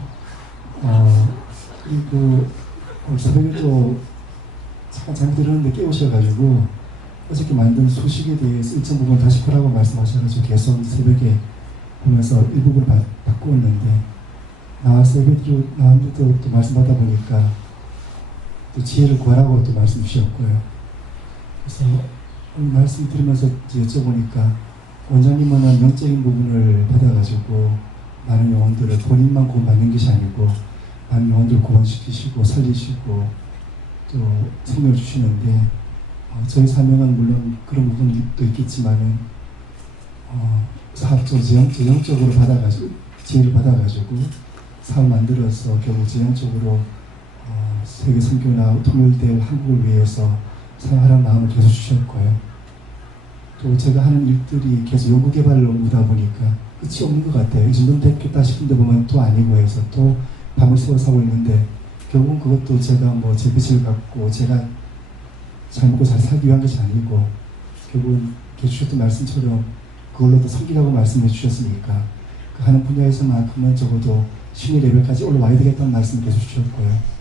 그리고 새벽에도 잠깐 잠이 들었는데 깨우셔가지고 어저께 만든 소식에 대해서 일정 부분 다시 보라고 말씀하셔가지고 계속 새벽에 보면서 일부분 바꾸었는데 나와서 예배드리고 나왔는데도 또 말씀하다 보니까 또 지혜를 구하라고 또 말씀 주셨고요. 그래서 오늘 말씀 들으면서 여쭤보니까 원장님은 영적인 부분을 받아가지고 많은 영혼들을 본인만 구원받는 것이 아니고 많은 영혼들을 구원시키시고 살리시고 또 생명을 주시는데 저희 사명은 물론 그런 부분도 있겠지만은 사업적으로 재정적으로 받아가지고 지혜를 받아가지고 사업 만들어서 결국 재정적으로 세계 선교나 통일될 한국을 위해서 사용하라는 마음을 계속 주셨고요. 또 제가 하는 일들이 계속 연구개발 업무다 보니까 끝이 없는 것 같아요. 이 정도면 됐겠다 싶은데 보면 또 아니고 해서 또 밤을 새워서 하고 있는데 결국은 그것도 제가 뭐 제 빚을 갖고 제가 잘 먹고 잘 살기 위한 것이 아니고 결국은 주셨던 말씀처럼 그걸로도 섬기라고 말씀해 주셨으니까 그 하는 분야에서만큼은 적어도 신의 레벨까지 올라와야 되겠다는 말씀을 계속 주셨고요.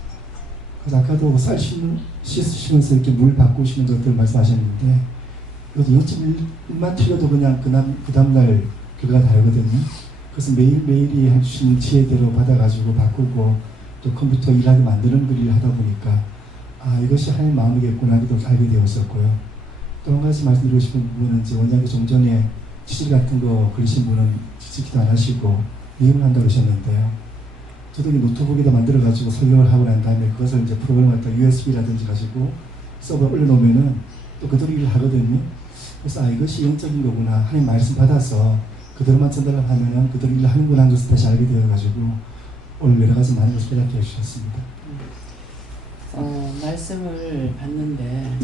그래서 아까도 쌀 씻으시면서 이렇게 물 바꾸시는 것들 말씀하셨는데 이것도 0.1만 틀려도 그냥 그 다음날 결과가 다르거든요. 그래서 매일매일이 해주시는 지혜대로 받아가지고 바꾸고 또 컴퓨터 일하게 만드는 그 일을 하다 보니까 이것이 하나님의 마음이겠구나 또 알게 되었었고요. 또 한 가지 말씀드리고 싶은 부분은 이제 원장님 좀 전에 치질 같은 거 그리신 분은 지키도 안 하시고 미움을 한다고 하셨는데요. 저도 이 노트북에다 만들어가지고 설명을 하고 난 다음에 그것을 이제 프로그램을 갖다 USB라든지 가지고 서버에 올려놓으면은 또 그대로 일을 하거든요. 그래서 이것이 영적인 거구나. 하나님 말씀 받아서 그대로만 전달을 하면은 그대로 일을 하는구나 하는 것을 다시 알게 되어가지고 오늘 여러 가지 많은 것을 깨닫게 해주셨습니다. 말씀을 받는데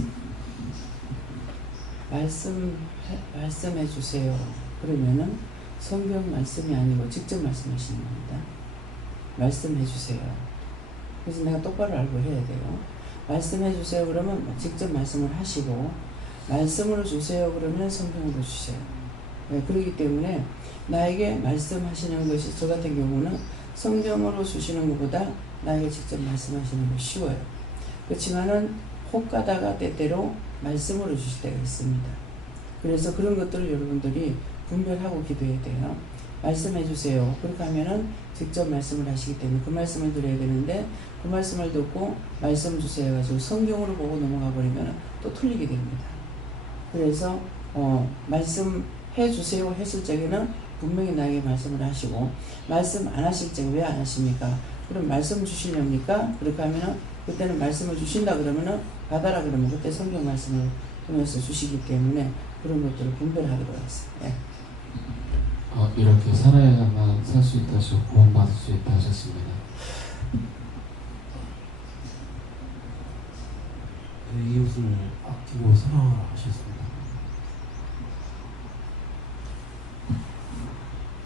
말씀해 주세요. 그러면은 성경 말씀이 아니고 직접 말씀하시는 겁니다. 말씀해 주세요. 그래서 내가 똑바로 알고 해야 돼요. 말씀해 주세요 그러면 직접 말씀을 하시고 말씀으로 주세요 그러면 성경으로 주세요. 네, 그렇기 때문에 나에게 말씀하시는 것이 저 같은 경우는 성경으로 주시는 것보다 나에게 직접 말씀하시는 것이 쉬워요. 그렇지만은 혹 가다가 때때로 말씀으로 주실 때가 있습니다. 그래서 그런 것들을 여러분들이 분별하고 기도해야 돼요. 말씀해 주세요. 그렇게 하면은 직접 말씀을 하시기 때문에 그 말씀을 드려야 되는데 그 말씀을 듣고 말씀 주세요 해가지고 성경으로 보고 넘어가 버리면 또 틀리게 됩니다. 그래서 말씀해 주세요 했을 적에는 분명히 나에게 말씀을 하시고 말씀 안 하실 적에 왜 안 하십니까? 그럼 말씀 주시렵니까? 그렇게 하면은 그때는 말씀을 주신다 그러면은 받아라 그러면 그때 성경 말씀을 보면서 주시기 때문에 그런 것들을 분별하기로 했어요. 예. 이렇게 살아야만 살 수 있다 하시고 구원받을 수 있다 하셨습니다. 이웃을 아끼고 사랑하셨습니다.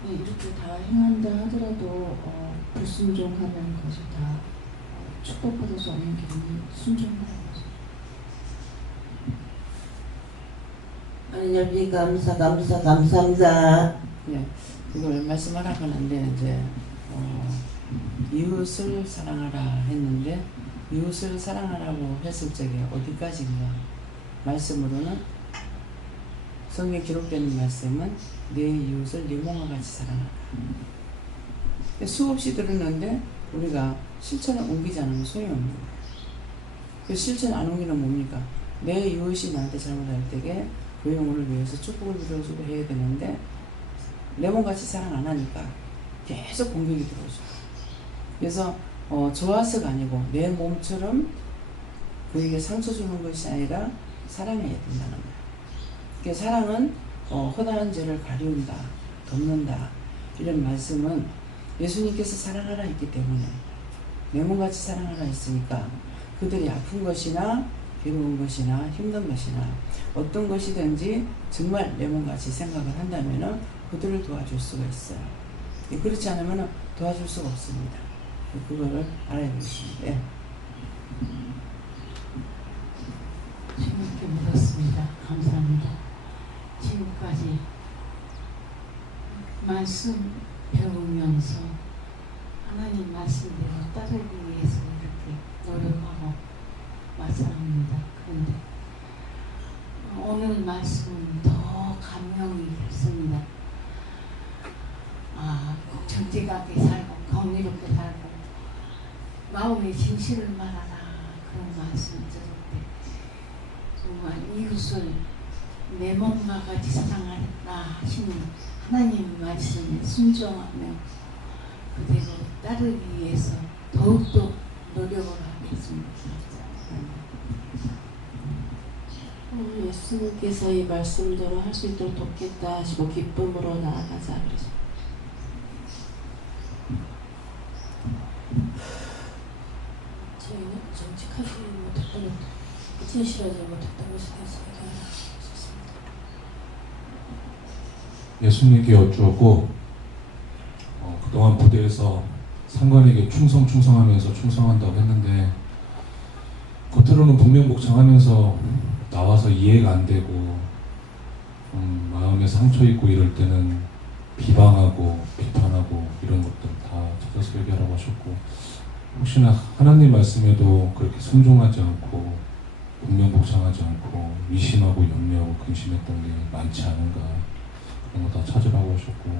네, 이렇게 다 행한다 하더라도 불순종하는 것이 다 축복받을 수 없는 길이니 순종하는 거죠. 하나님 감사합니다. 예, 이걸 말씀하라고는 안 되는데 이웃을 사랑하라 했는데 이웃을 사랑하라고 했을 적에 어디까지인가? 말씀으로는 성경에 기록되는 말씀은 내 이웃을 네 몸과 같이 사랑하라. 수없이 들었는데 우리가 실천에 옮기지 않으면 소용이 없는 거예요. 그 실천 안 옮기는 뭡니까? 내 이웃이 나한테 잘못할 때에 그 영혼을 위해서 축복을 빌어주고 해야 되는데 내 몸같이 사랑 안 하니까 계속 공격이 들어오죠. 그래서 좋아서가 아니고 내 몸처럼 그에게 상처 주는 것이 아니라 사랑해야 된다는 거예요. 그 사랑은 허다한 죄를 가리운다, 덮는다 이런 말씀은 예수님께서 사랑하라 했기 때문에 레몬같이 사랑하라 했으니까 그들이 아픈 것이나 괴로운 것이나 힘든 것이나 어떤 것이든지 정말 레몬같이 생각을 한다면은 그들을 도와줄 수가 있어요. 그렇지 않으면 도와줄 수가 없습니다. 그거를 알아야 되겠습니다. 예. 주님께 묻었습니다. 감사합니다. 지금까지 말씀 배우면서 하나님 말씀대로 따르기 위해서 이렇게 노력하고 맞서합니다. 그런데 오늘 말씀은 더 감명이 깊습니다. 꼭 정직하게 살고 경이롭게 살고 마음의 진실을 말하라, 그런 말씀을 들을 때 정말 이웃을 내 몸과 같이 사랑하라 하시는 하나님 말씀에 순종하며 그대로 따르기 위해서 더욱더 노력을 하겠습니다. 예수님께서 이 말씀대로 할 수 있도록 돕겠다 하시고 기쁨으로 나아가자 그러죠. 저희는 정직하지 못했던, 진실하지 못했던 것에 대해서 얘기하셨습니다. 예수님께 여쭈었고 그동안 부대에서 상관에게 충성하면서 충성한다고 했는데 겉으로는 분명복창하면서 나와서 이해가 안 되고 마음에 상처 있고 이럴 때는 비방하고 비판하고 이런 것들 다 찾아서 얘기하라고 하셨고, 혹시나 하나님 말씀에도 그렇게 순종하지 않고 분명복창하지 않고 의심하고 염려하고 근심했던 게 많지 않은가, 그런 거 다 찾으라고 하셨고,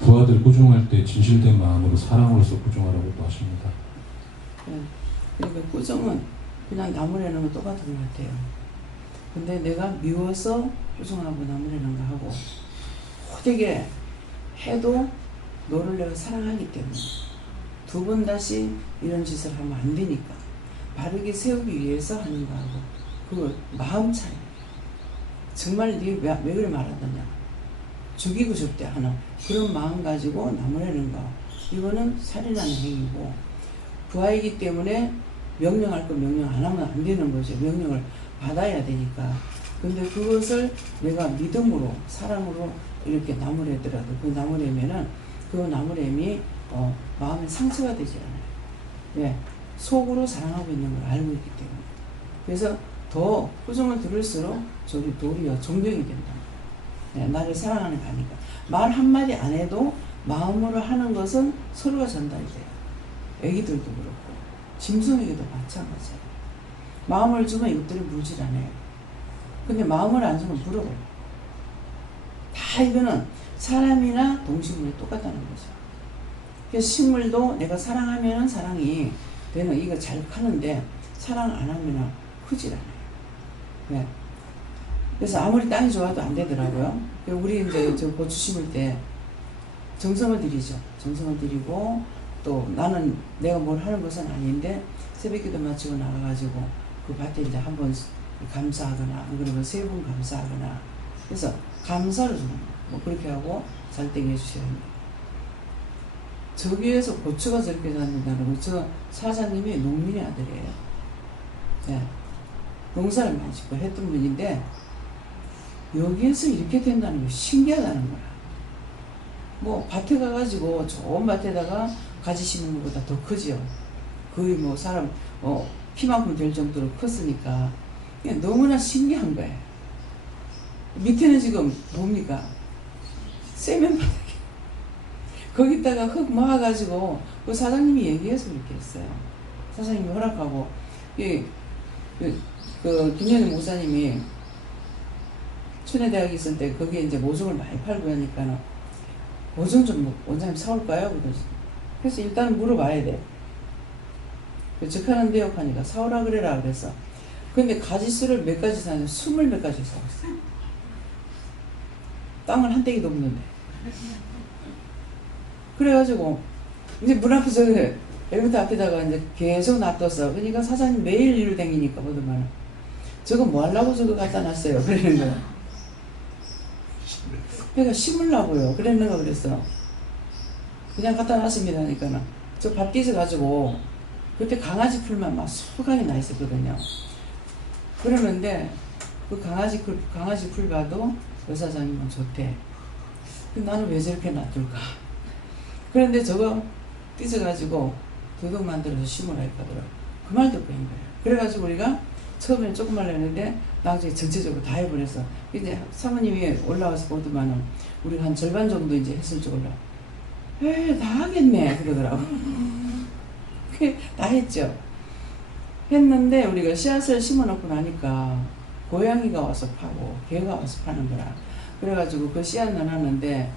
부하들 꾸중할 때 진실된 마음으로 사랑으로서 꾸중하라고 하십니다. 네. 그러니까 꾸중은 그냥 나무라는 거 똑같은 것 같아요. 근데 내가 미워서 꾸중하고 나무라는 거 하고 호되게 해도 너를 내가 사랑하기 때문에 두 번 다시 이런 짓을 하면 안 되니까 바르게 세우기 위해서 하는 거하고 그 마음 차이. 정말 네 왜 그래 말하느냐, 죽이고 싶대 하는 그런 마음 가지고 나무라는 거, 이거는 살인하는 행위고, 부하이기 때문에 명령할 거 명령 안 하면 안 되는 거죠. 명령을 받아야 되니까. 근데 그것을 내가 믿음으로 사랑으로 이렇게 나무래더라도 그 나무래면은 그 나무래미 마음에 상처가 되지 않아요. 왜? 속으로 사랑하고 있는 걸 알고 있기 때문에. 그래서 더 꾸중을 들을수록 저기 도리어 존경이 된다. 네, 나를 사랑하는 거 아니까. 말 한마디 안 해도 마음으로 하는 것은 서로가 전달이 돼요. 애기들도 그렇고 짐승에게도 마찬가지예요. 마음을 주면 이것들이 무질안해요. 근데 마음을 안 주면 물어버려요. 다 이거는 사람이나 동식물이 똑같다는 거죠. 그래서 식물도 내가 사랑하면 사랑이 되는, 이거 잘 크는데 사랑 안 하면 크질 않아요. 네. 그래서 아무리 땅이 좋아도 안 되더라고요. 우리 이제 저 고추 심을 때 정성을 들이죠. 정성을 들이고 또 나는 내가 뭘 하는 것은 아닌데 새벽기도 마치고 나가가지고 그 밭에 이제 한번 감사하거나 안 그러면 3번 감사하거나, 그래서 감사를 주는 거예요. 뭐 그렇게 하고 잘되게 해주셔야 합니다. 저기에서 고추가 저렇게 잤는다는 거, 저 사장님이 농민의 아들이에요. 네. 농사를 많이 짓고 했던 분인데 여기에서 이렇게 된다는 게 신기하다는 거야. 뭐 밭에 가가지고 좋은 밭에다가 가지 심는 것보다 더 크죠. 거의 뭐 사람 키만큼 될 정도로 컸으니까 너무나 신기한 거예요. 밑에는 지금 뭡니까? 세면 바닥에 거기다가 흙 모아가지고 그 사장님이 얘기해서 그렇게 했어요. 사장님이 허락하고 그 김현희 목사님이 춘해대학에 있을 때 거기에 이제 모종을 많이 팔고 하니까 모종 좀 원장님 사올까요? 그래서 일단 물어봐야 돼. 적하는데요 하니까 사오라 그래라 그래서. 근데 가지수를 몇 가지 사는 20몇 가지 사왔어요. 땅을 한 떼기도 없는데. 그래가지고 이제 문 앞에 저 엘리베이터 앞에다가 이제 계속 놔뒀어. 그러니까 사장님 매일 일을 댕기니까 보더만 저거 뭐 하려고 저거 갖다 놨어요. 그러는 거야. 그러니까 심으려고요. 그랬는가 그랬어. 그냥 갖다 놨습니다. 그러니까 저 밭 뒤에서 가지고 그때 강아지 풀만 막 수북하게 나 있었거든요. 그러는데 그 강아지 풀 봐도 의사장님은 좋대. 나는 왜 저렇게 놔둘까? 그런데 저거 삐져가지고 도둑 만들어서 심으라 했거든요. 그 말 듣고 한 거예요. 그래가지고 우리가 처음에는 조금만 했는데 나중에 전체적으로 다 해버려서 이제 사모님이 올라와서 보더만은 우리가 한 절반 정도 이제 했을 줄 몰라. 다 하겠네 그러더라고. 다 했죠. 했는데 우리가 씨앗을 심어놓고 나니까 고양이가 와서 파고 개가 와서 파는 거라. 그래가지고 그 씨앗 넣어놨는데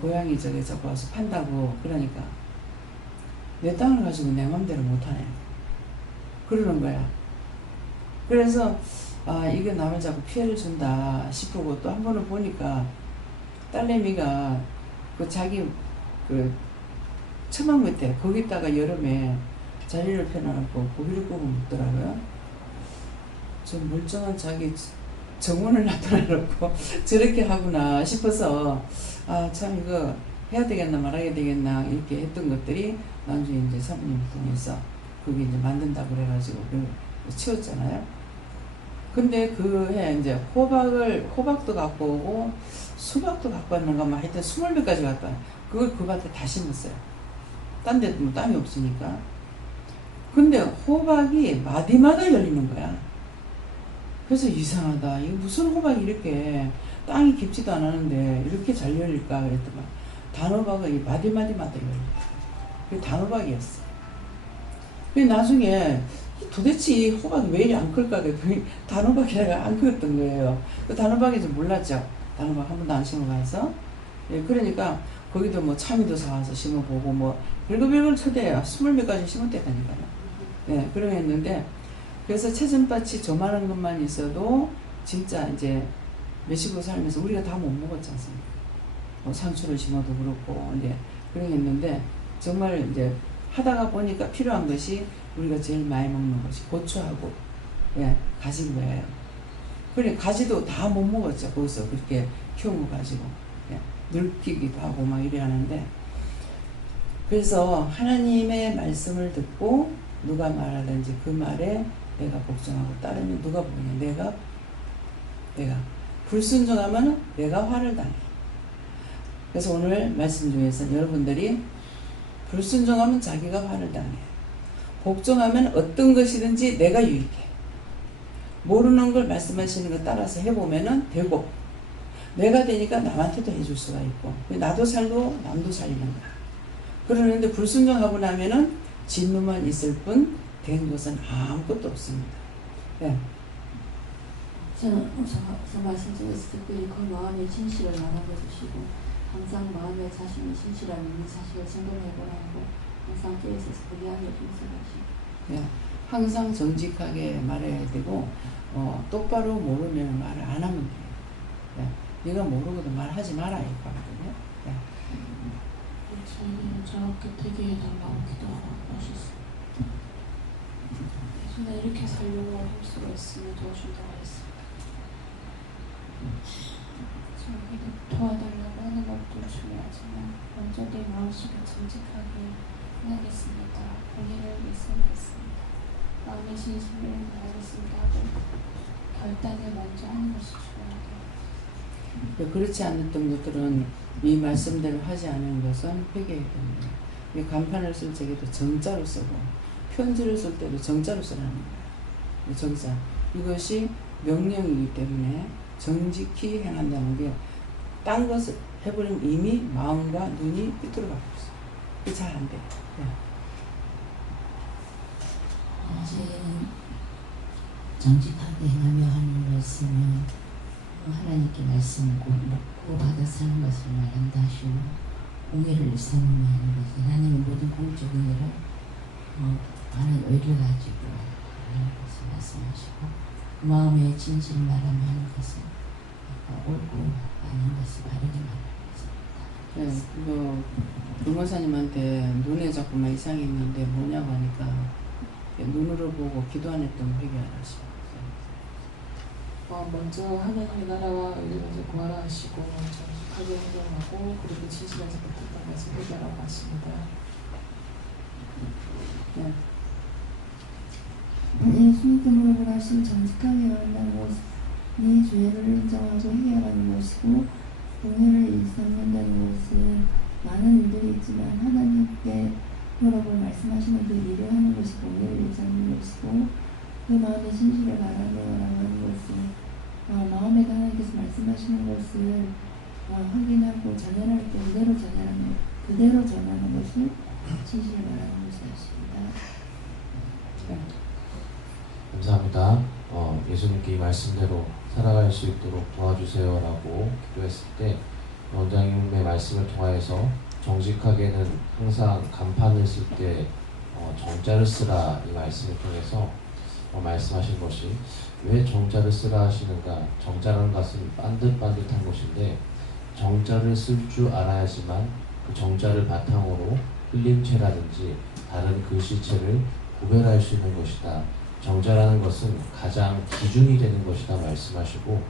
고양이 저기 자꾸 와서 판다고 그러니까 내 땅을 가지고 내 맘대로 못하네 그러는 거야. 그래서 이게 남을 자꾸 피해를 준다 싶고 또 한 번은 보니까 딸내미가 그 자기 그 처막 밑에 거기다가 여름에 자리를 펴놔놓고 고기를 구워 먹더라고요. 저 멀쩡한 자기 정원을 놔둬놓고 저렇게 하구나 싶어서 참 이거 해야 되겠나 말아야 되겠나 이렇게 했던 것들이 나중에 이제 사모님을 통해서 그게 이제 만든다고 그래가지고 치웠잖아요. 근데 그 해 이제 호박도 갖고 오고 수박도 갖고 왔는가 막 하여튼 20배까지 갖고 와. 그걸 그 밭에 다 심었어요. 딴 데도 뭐 땅이 없으니까. 근데 호박이 마디마다 열리는 거야. 그래서 이상하다. 이거 무슨 호박이 이렇게 땅이 깊지도 않았는데 이렇게 잘 열릴까 그랬더만 단호박이 마디마디마다 열려. 그게 단호박이었어. 그래서 나중에 도대체 이 호박이 왜 이리 안 클까 그랬더니 단호박이라가 안 클었던 거예요. 그 단호박이 좀 몰랐죠. 단호박 한 번도 안 심어봐서. 예, 그러니까 거기도 뭐 참이도 사와서 심어보고 뭐 별거별걸 쳐대요. 20개까지 심었대다니까요. 예, 그러했는데 그래서 채전밭이 저만한 것만 있어도 진짜 이제 메시고 살면서 우리가 다 못 먹었지 않습니까? 뭐 상추를 심어도 그렇고 이제 그러했는데 정말 이제 하다가 보니까 필요한 것이 우리가 제일 많이 먹는 것이 고추하고 가지인 거예요. 그래 가지도 다 못 먹었죠. 거기서 그렇게 키운 거 가지고 늙히기도 하고 막 이래 하는데 그래서 하나님의 말씀을 듣고 누가 말하든지 그 말에 내가 복종하고 따르면 누가 보냐 내가 불순종하면 내가 화를 당해. 그래서 오늘 말씀 중에서 여러분들이 불순종하면 자기가 화를 당해. 복종하면 어떤 것이든지 내가 유익해. 모르는 걸 말씀하시는 거 따라서 해보면은 되고 내가 되니까 남한테도 해줄 수가 있고 나도 살고 남도 살리는 거야. 그러는데 불순종하고 나면은 진노만 있을 뿐 된 것은 아무것도 없습니다. 네. 저는 말씀 중에서 특별히 그 마음의 진실을 말하게 주시고 항상 마음의 자신의 진실함 있는 사실을 증명해보라고 항상 깨어있어서 그 이야기를 분석하시고 네. 항상 정직하게 말해야 되고 똑바로 모르면 말을 안 하면 돼요. 네. 네가 모르고도 말하지 마라 이거거든요. 네. 저는 저렇게 되게 해달라고 기도하고 하셨어요. 저는 이렇게 살려고 할 수가 있으면 도와준다고 했습니다. 저에게 도와달라고 하는 것도 중요하지만 먼저 내 마음속에 정직하게 하겠습니다. 본인을 위해서 하겠습니다. 마음의 진심을 말하겠습니다 하고 결단을 먼저 하는 것이 중요하다. 그렇지 않았던 것들은 이 말씀대로 하지 않은 것은 회개해야 됩니다. 이 간판을 쓸 적에도 정자로 쓰고 편지를 쓸 때도 정자로 쓰라는 거예요. 정자. 이것이 명령이기 때문에 정직히 행한다는 게 딴 것을 해버리면 이미 마음과 눈이 삐뚤어가고 있어요. 그게 잘 안 돼요. 네. 이제 정직하게 행하며 하는 말씀은 하나님께 말씀을 묻고 받아서 하는 것을 말한다 하시고 공의를 삼으며 하는 것이 하나님의 모든 공적 의를 하나님 의를 가지고 하는 것을 말씀하시고 그 마음의 진실을 말하며 하는 것은 옳고 아닌 것을 바르게 말하는 것입니다. 네, 부모사님한테 눈에 자꾸만 이상이 있는데 뭐냐고 하니까 눈으로 보고 기도 안 했던 회개하라시고 먼저 하나님의 나라와 의를 구하라 하시고 정직하게 행동하고 그리고 진실에서 붙었던 것을 회개하라고 하십니다. 네. 말씀하신 정직하게 한다는 것이 죄를 인정하고 회개하는 것이고 공의를 일삼는다는 것은 많은 일들이 있지만 하나님께 뭐라고 말씀하시는 그 일을 하는 것이 공의를 일삼는 것이고 그 마음의 진실을 말하며라고 하는 것은 마음에도 하나님께서 말씀하시는 것을 확인하고 전해할 때 그대로 전하는 것을 진실을 말하는 것이었습니다. 감사합니다. 예수님께 이 말씀대로 살아갈 수 있도록 도와주세요라고 기도했을 때 원장님의 말씀을 통하여서 정직하게는 항상 간판을 쓸 때 정자를 쓰라 이 말씀을 통해서 말씀하신 것이 왜 정자를 쓰라 하시는가. 정자라는 것은 반듯반듯한 것인데 정자를 쓸 줄 알아야지만 그 정자를 바탕으로 흘림체라든지 다른 글씨체를 구별할 수 있는 것이다. 정자라는 것은 가장 기준이 되는 것이다 말씀하시고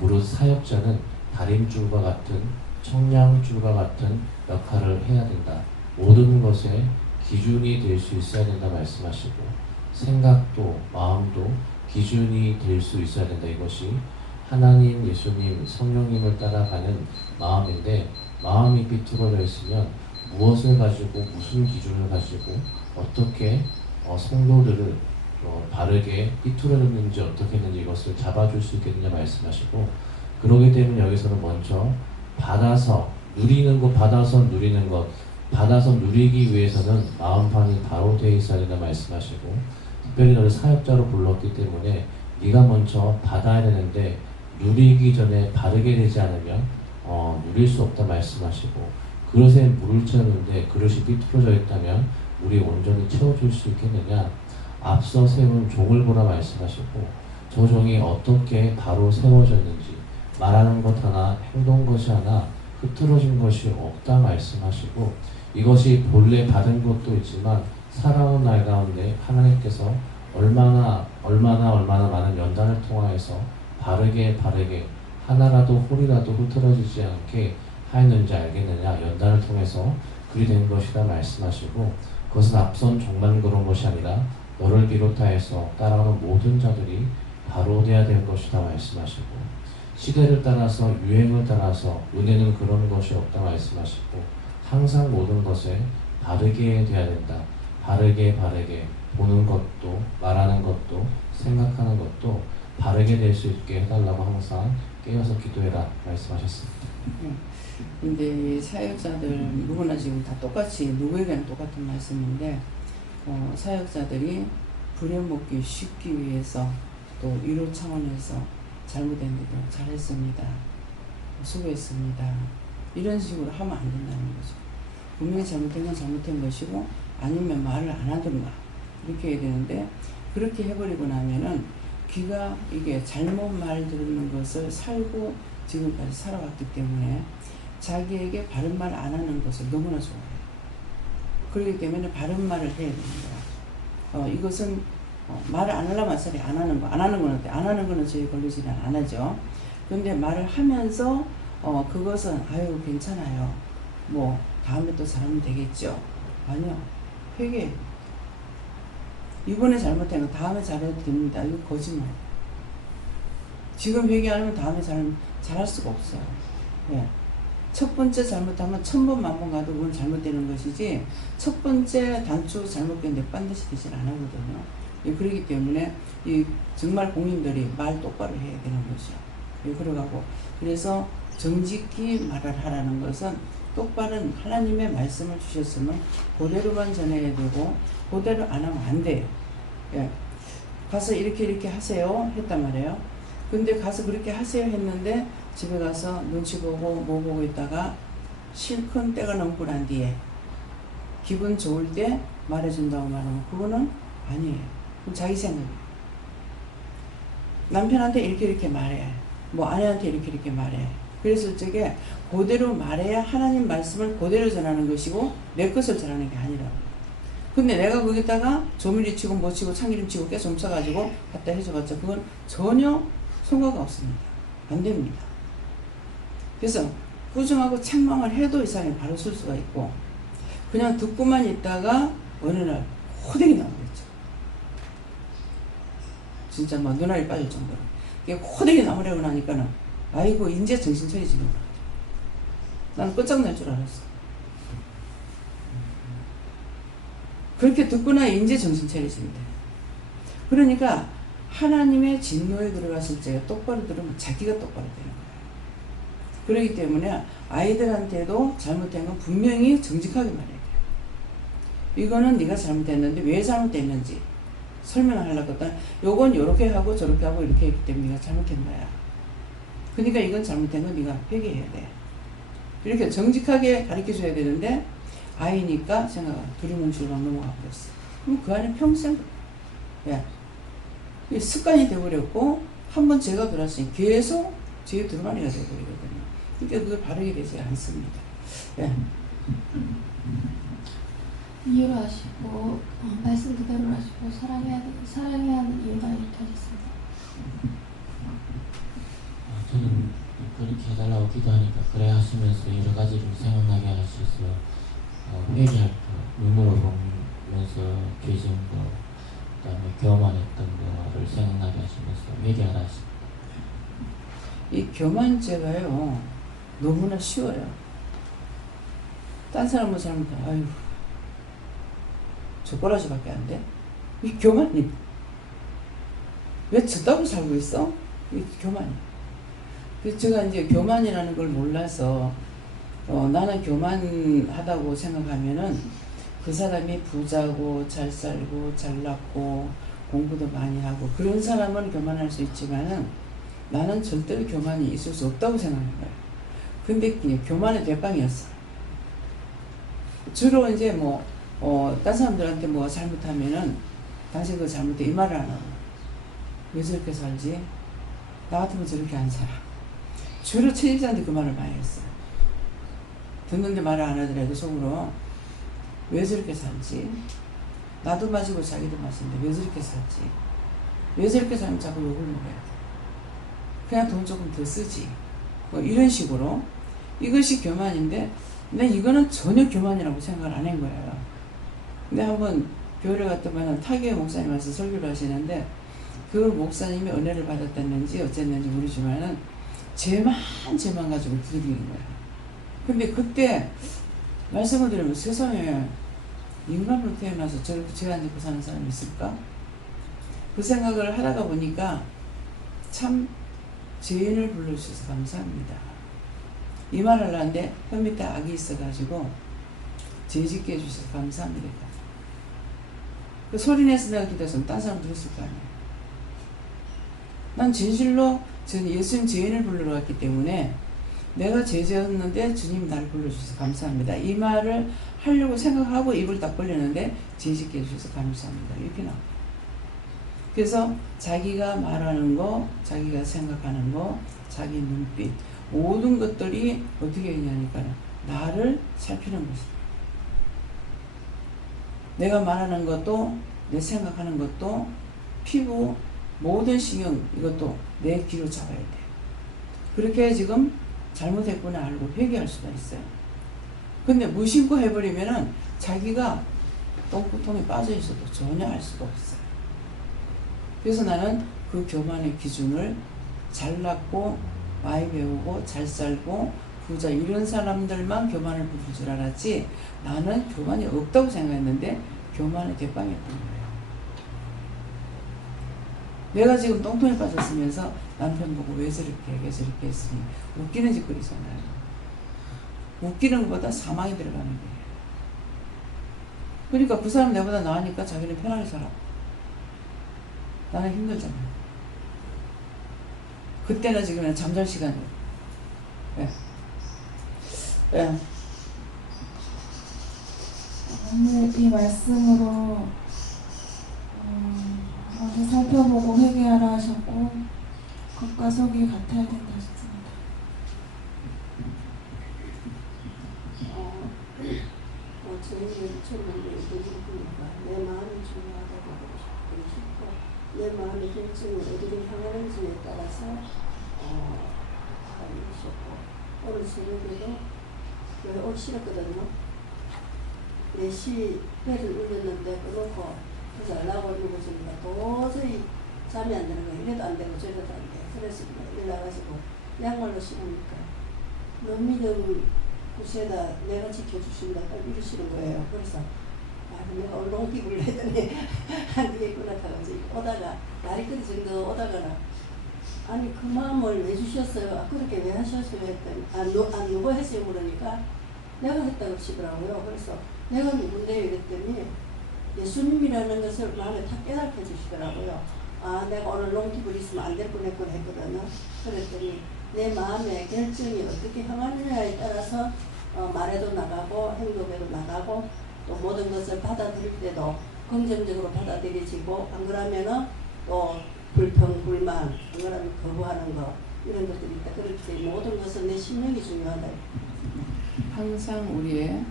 무릇 사역자는 다림줄과 같은 청량줄과 같은 역할을 해야 된다. 모든 것에 기준이 될 수 있어야 된다 말씀하시고 생각도 마음도 기준이 될 수 있어야 된다. 이것이 하나님, 예수님, 성령님을 따라가는 마음인데 마음이 비틀어져 있으면 무엇을 가지고 무슨 기준을 가지고 어떻게 성도들을 바르게 삐뚤어졌는지 어떻게 했는지 이것을 잡아줄 수 있겠느냐 말씀하시고 그러기 때문에 여기서는 먼저 받아서 누리는 것 받아서 누리기 위해서는 마음판이 바로 되어 있어야 된다 말씀하시고 특별히 너를 사역자로 불렀기 때문에 네가 먼저 받아야 되는데 누리기 전에 바르게 되지 않으면 누릴 수 없다 말씀하시고 그릇에 물을 채웠는데 그릇이 삐뚤어져 있다면 물이 온전히 채워줄 수 있겠느냐. 앞서 세운 종을 보라 말씀하시고 저 종이 어떻게 바로 세워졌는지 말하는 것 하나 행동 것이 하나 흐트러진 것이 없다 말씀하시고 이것이 본래 받은 것도 있지만 살아온 날 가운데 하나님께서 얼마나 많은 연단을 통하여서 바르게 하나라도 홀이라도 흐트러지지 않게 하였는지 알겠느냐. 연단을 통해서 그리 된 것이다 말씀하시고 그것은 앞선 종만 그런 것이 아니라 너를 비롯하여서 따라오는 모든 자들이 바로 돼야 될 것이다 말씀하시고 시대를 따라서 유행을 따라서 은혜는 그런 것이 없다 말씀하시고 항상 모든 것에 바르게 돼야 된다. 바르게 보는 것도 말하는 것도 생각하는 것도 바르게 될 수 있게 해달라고 항상 깨어서 기도해라 말씀하셨습니다. 근데 사역자들 누구나 지금 다 똑같이 누구에게나 똑같은 말씀인데 사역자들이 부려먹기 쉽기 위해서 또 위로 차원에서 잘못된 일도 잘했습니다. 수고했습니다. 이런 식으로 하면 안 된다는 거죠. 분명히 잘못된 건 잘못된 것이고 아니면 말을 안 하든가 이렇게 해야 되는데 그렇게 해버리고 나면은 귀가 이게 잘못 말 듣는 것을 살고 지금까지 살아왔기 때문에 자기에게 바른 말 안 하는 것을 너무나 좋아해요. 그렇기 때문에 바른 말을 해야 됩니다. 이것은 말을 안 하려면 차라리 안 하는 거. 안 하는 건 어때? 안 하는 거는 저희 걸리지는 안 하죠. 근데 말을 하면서 그것은 아유 괜찮아요. 뭐 다음에 또 잘하면 되겠죠. 아니요. 회개. 이번에 잘못한 거 다음에 잘해도 됩니다. 이거 거짓말. 지금 회개 안 하면 다음에 잘할 수가 없어요. 예. 첫 번째 잘못하면 1000번 만번 가도 그건 잘못되는 것이지 첫 번째 단추 잘못됐는데 반드시 되질 않거든요. 예, 그렇기 때문에 정말 공인들이 말 똑바로 해야 되는 거죠. 예, 그러고 그래서 정직히 말을 하라는 것은 똑바른 하나님의 말씀을 주셨으면 그대로만 전해야 되고 그대로 안 하면 안 돼요. 예. 가서 이렇게 하세요 했단 말이에요. 근데 가서 그렇게 하세요 했는데 집에 가서 눈치 보고 뭐 보고 있다가 실컷 때가 넘고 난 뒤에 기분 좋을 때 말해준다고 말하면 그거는 아니에요. 그건 자기 생각이에요. 남편한테 이렇게 말해. 뭐 아내한테 이렇게 말해. 그래서 저게 그대로 말해야 하나님 말씀을 그대로 전하는 것이고 내 것을 전하는 게 아니라고. 근데 내가 거기다가 조미리 치고 뭐 치고 참기름 치고 깨서 훔쳐가지고 갖다 해줘봤자 그건 전혀 성과가 없습니다. 안 됩니다. 그래서 꾸중하고 책망을 해도 이 사람이 바로 쓸 수가 있고 그냥 듣고만 있다가 어느 날 호되게 나오겠죠. 진짜 막 눈알이 빠질 정도로. 이게 호되게 나무라고 나니까는 아이고 이제 정신 차리지는 거야. 난 끝장날 줄 알았어. 그렇게 듣고나 이제 정신 차리신대. 그러니까 하나님의 진노에 들어갔을 때 똑바로 들으면 자기가 똑바로 되는 거예요. 그렇기 때문에 아이들한테도 잘못된 건 분명히 정직하게 말해야 돼요. 이거는 네가 잘못했는데 왜 잘못됐는지 설명을 하려고 했더니 요건 요렇게 하고 저렇게 하고 이렇게 했기 때문에 네가 잘못한 거야. 그러니까 이건 잘못된 건 네가 회개해야 돼. 이렇게 정직하게 가르쳐줘야 되는데 아이니까 생각하 두리뭉실로 넘어가 버렸어. 그럼 그 안에 평생 예. 습관이 되어버렸고 한번 죄가 들어왔으니 계속 죄의 두루마리가 되어버리거든요. 그러니까 그걸 바르게 되지 않습니다. 예. 이유를 아시고 말씀 그대로 아시고 사랑해야 하는 이유가 이렇게 하셨습니다. 저는 그렇게 해달라고 기도하니까 그래 하시면서 여러 가지를 생각나게 하셔서 회개할 거, 눈으로 보면서 죄진 거, 그다음에 교만했던 거를 생각나게 하시면서 회개하라 하십니다. 이 교만죄가요 너무나 쉬워요. 딴 사람은 잘못하면 아유 저 꼬라지밖에 안 돼? 이 교만이 왜 저따구 살고 있어? 이 교만이. 그래서 제가 이제 교만이라는 걸 몰라서 나는 교만하다고 생각하면은 그 사람이 부자고 잘 살고 잘났고 공부도 많이 하고 그런 사람은 교만할 수 있지만은 나는 절대로 교만이 있을 수 없다고 생각하는 거예요. 근데 그냥 교만의 대빵이었어. 주로 이제 딴 사람들한테 뭐 잘못하면은 당신 그거 잘못해 이 말을 안 하고 왜 저렇게 살지? 나 같으면 저렇게 안 살아. 주로 친입자한테 그 말을 많이 했어요. 듣는데 말을 안 하더라도 속으로 왜 저렇게 살지? 나도 마시고 자기도 마시는데 왜 저렇게 살지? 왜 저렇게 살면 자꾸 욕을 먹어야 돼? 그냥 돈 조금 더 쓰지. 뭐 이런 식으로. 이것이 교만인데 근데 이거는 전혀 교만이라고 생각을 안 한 거예요. 근데 한번 교회를 갔더니 타교회 목사님 와서 설교를 하시는데 그 목사님이 은혜를 받았다는지 어쨌는지 모르지만은 죄만 가지고 부르는 거예요. 근데 그때 말씀을 드리면 세상에 인간으로 태어나서 저렇게 죄 안 짓고 사는 사람이 있을까? 그 생각을 하다가 보니까 참 죄인을 불러주셔서 감사합니다. 이 말을 하려는데 혀 밑에 악이 있어가지고 죄 짓게 해주셔서 감사합니다. 그 소리 내서 내가 기도했으면 딴 사람 들었을 거 아니에요. 난 진실로 저는 예수님 죄인을 불러러 왔기 때문에 내가 죄 지었는데 주님 나를 불러주셔서 감사합니다. 이 말을 하려고 생각하고 입을 딱 벌렸는데 죄 짓게 해주셔서 감사합니다. 이렇게 나와요. 그래서 자기가 말하는 거, 자기가 생각하는 거, 자기 눈빛 모든 것들이 어떻게 되냐니까 나를 살피는 것이다. 내가 말하는 것도 내 생각하는 것도 피부 모든 신경 이것도 내 귀로 잡아야 돼. 그렇게 지금 잘못했구나 알고 회개할 수가 있어요. 근데 무심코 해버리면은 자기가 똥구통에 빠져 있어도 전혀 알 수가 없어요. 그래서 나는 그 교만의 기준을 잘났고 많이 배우고 잘 살고 부자 이런 사람들만 교만을 부릴 줄 알았지 나는 교만이 없다고 생각했는데 교만의 대빵이었던 거예요. 내가 지금 똥통에 빠졌으면서 남편 보고 왜 저렇게 했으니 웃기는 짓거리잖아요. 웃기는 것보다 사망이 들어가는 거예요. 그러니까 그 사람 내보다 나으니까 자기는 편하게 살아. 나는 힘들잖아요. 그때나 지금은 잠잘 시간이에요. 예. 예. 오늘 이 말씀으로 살펴보고 회개하라 하셨고 겉과 속이 같아야 된다 하셨습니다. 저희는 처음에 얘기해보니까 내 마음이 중요하다고 그러셨고 내 마음의 결정을 어디로 향하는지에 따라서 하셨고 오늘 저녁에도 교회 오기 싫었거든요. 4시 배를 울렸는데 그놓고 그래서 연락 올리고 있습니다. 도저히 잠이 안 드는 거예요. 이래도 안 되고 저래도 안 돼. 그래서 일어나가지고 양말로 신으니까 너 믿음 구세다 내가 지켜주신다 이러시는 거예요. 그래서 내가 얼렁기를 내더니 안 되겠구나 하면서 오다가 날이 끓이 정도 오다가는 아니 그 마음을 왜 주셨어요? 그렇게 왜 하셨어요? 했더니 누가 했어요? 그러니까 내가 했다고 치더라고요. 그래서 내가 누군데요? 이랬더니 예수님이라는 것을 마음에 탁 깨닫게 해주시더라고요. 내가 오늘 롱팁을 있으면 안 될 뻔했구나 했거든요. 그랬더니 내 마음의 결정이 어떻게 향하느냐에 따라서 말에도 나가고 행동에도 나가고 또 모든 것을 받아들일 때도 긍정적으로 받아들여지고 안 그러면은 또 불평, 불만, 안 그러면 거부하는 거 이런 것들이 있다. 그렇지 모든 것은 내 심령이 중요하다. 항상 우리의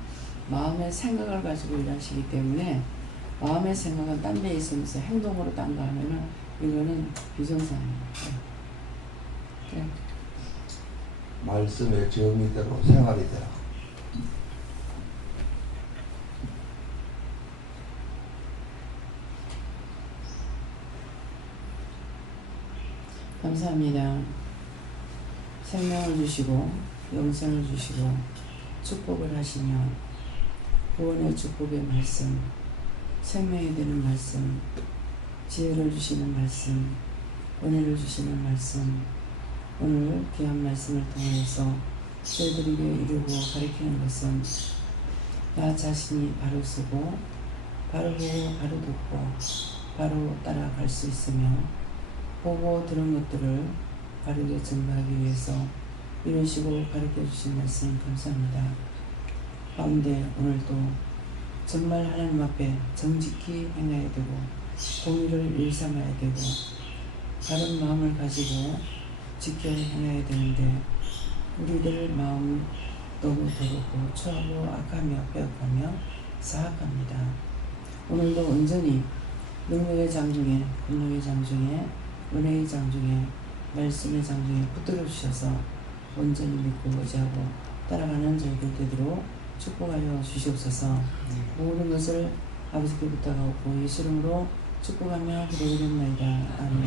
마음의 생각을 가지고 일하시기 때문에 마음의 생각은 딴 데 있으면서 행동으로 딴 거 하면은 이거는 비정상입니다. 네. 말씀의 정의대로 생활이 되라. 감사합니다. 생명을 주시고 영생을 주시고 축복을 하시며 구원의 축복의 말씀, 생명이 되는 말씀, 지혜를 주시는 말씀, 은혜를 주시는 말씀, 오늘 귀한 말씀을 통해서 저희들에게 이루고 가르치는 것은 나 자신이 바로 쓰고 바로 보고 바로 듣고 바로 따라갈 수 있으며 보고 들은 것들을 바르게 증거하기 위해서 이런 식으로 가르쳐 주신 말씀 감사합니다. 가운데 오늘도 정말 하나님 앞에 정직히 행해야 되고 공의를 일삼아야 되고 바른 마음을 가지고 지켜 행해야 되는데 우리들 마음 너무 더럽고 추하고 악하며 빼앗가며 사악합니다. 오늘도 온전히 능력의 장중에 권능의 장중에 은혜의 장중에 말씀의 장중에 붙들어 주셔서 온전히 믿고 의지하고 따라가는 저희들 되도록 축복하여 주시옵소서. 모든 것을 아버지께 부탁하고 예수 이름으로 축복하며 기도드립니다. 아멘.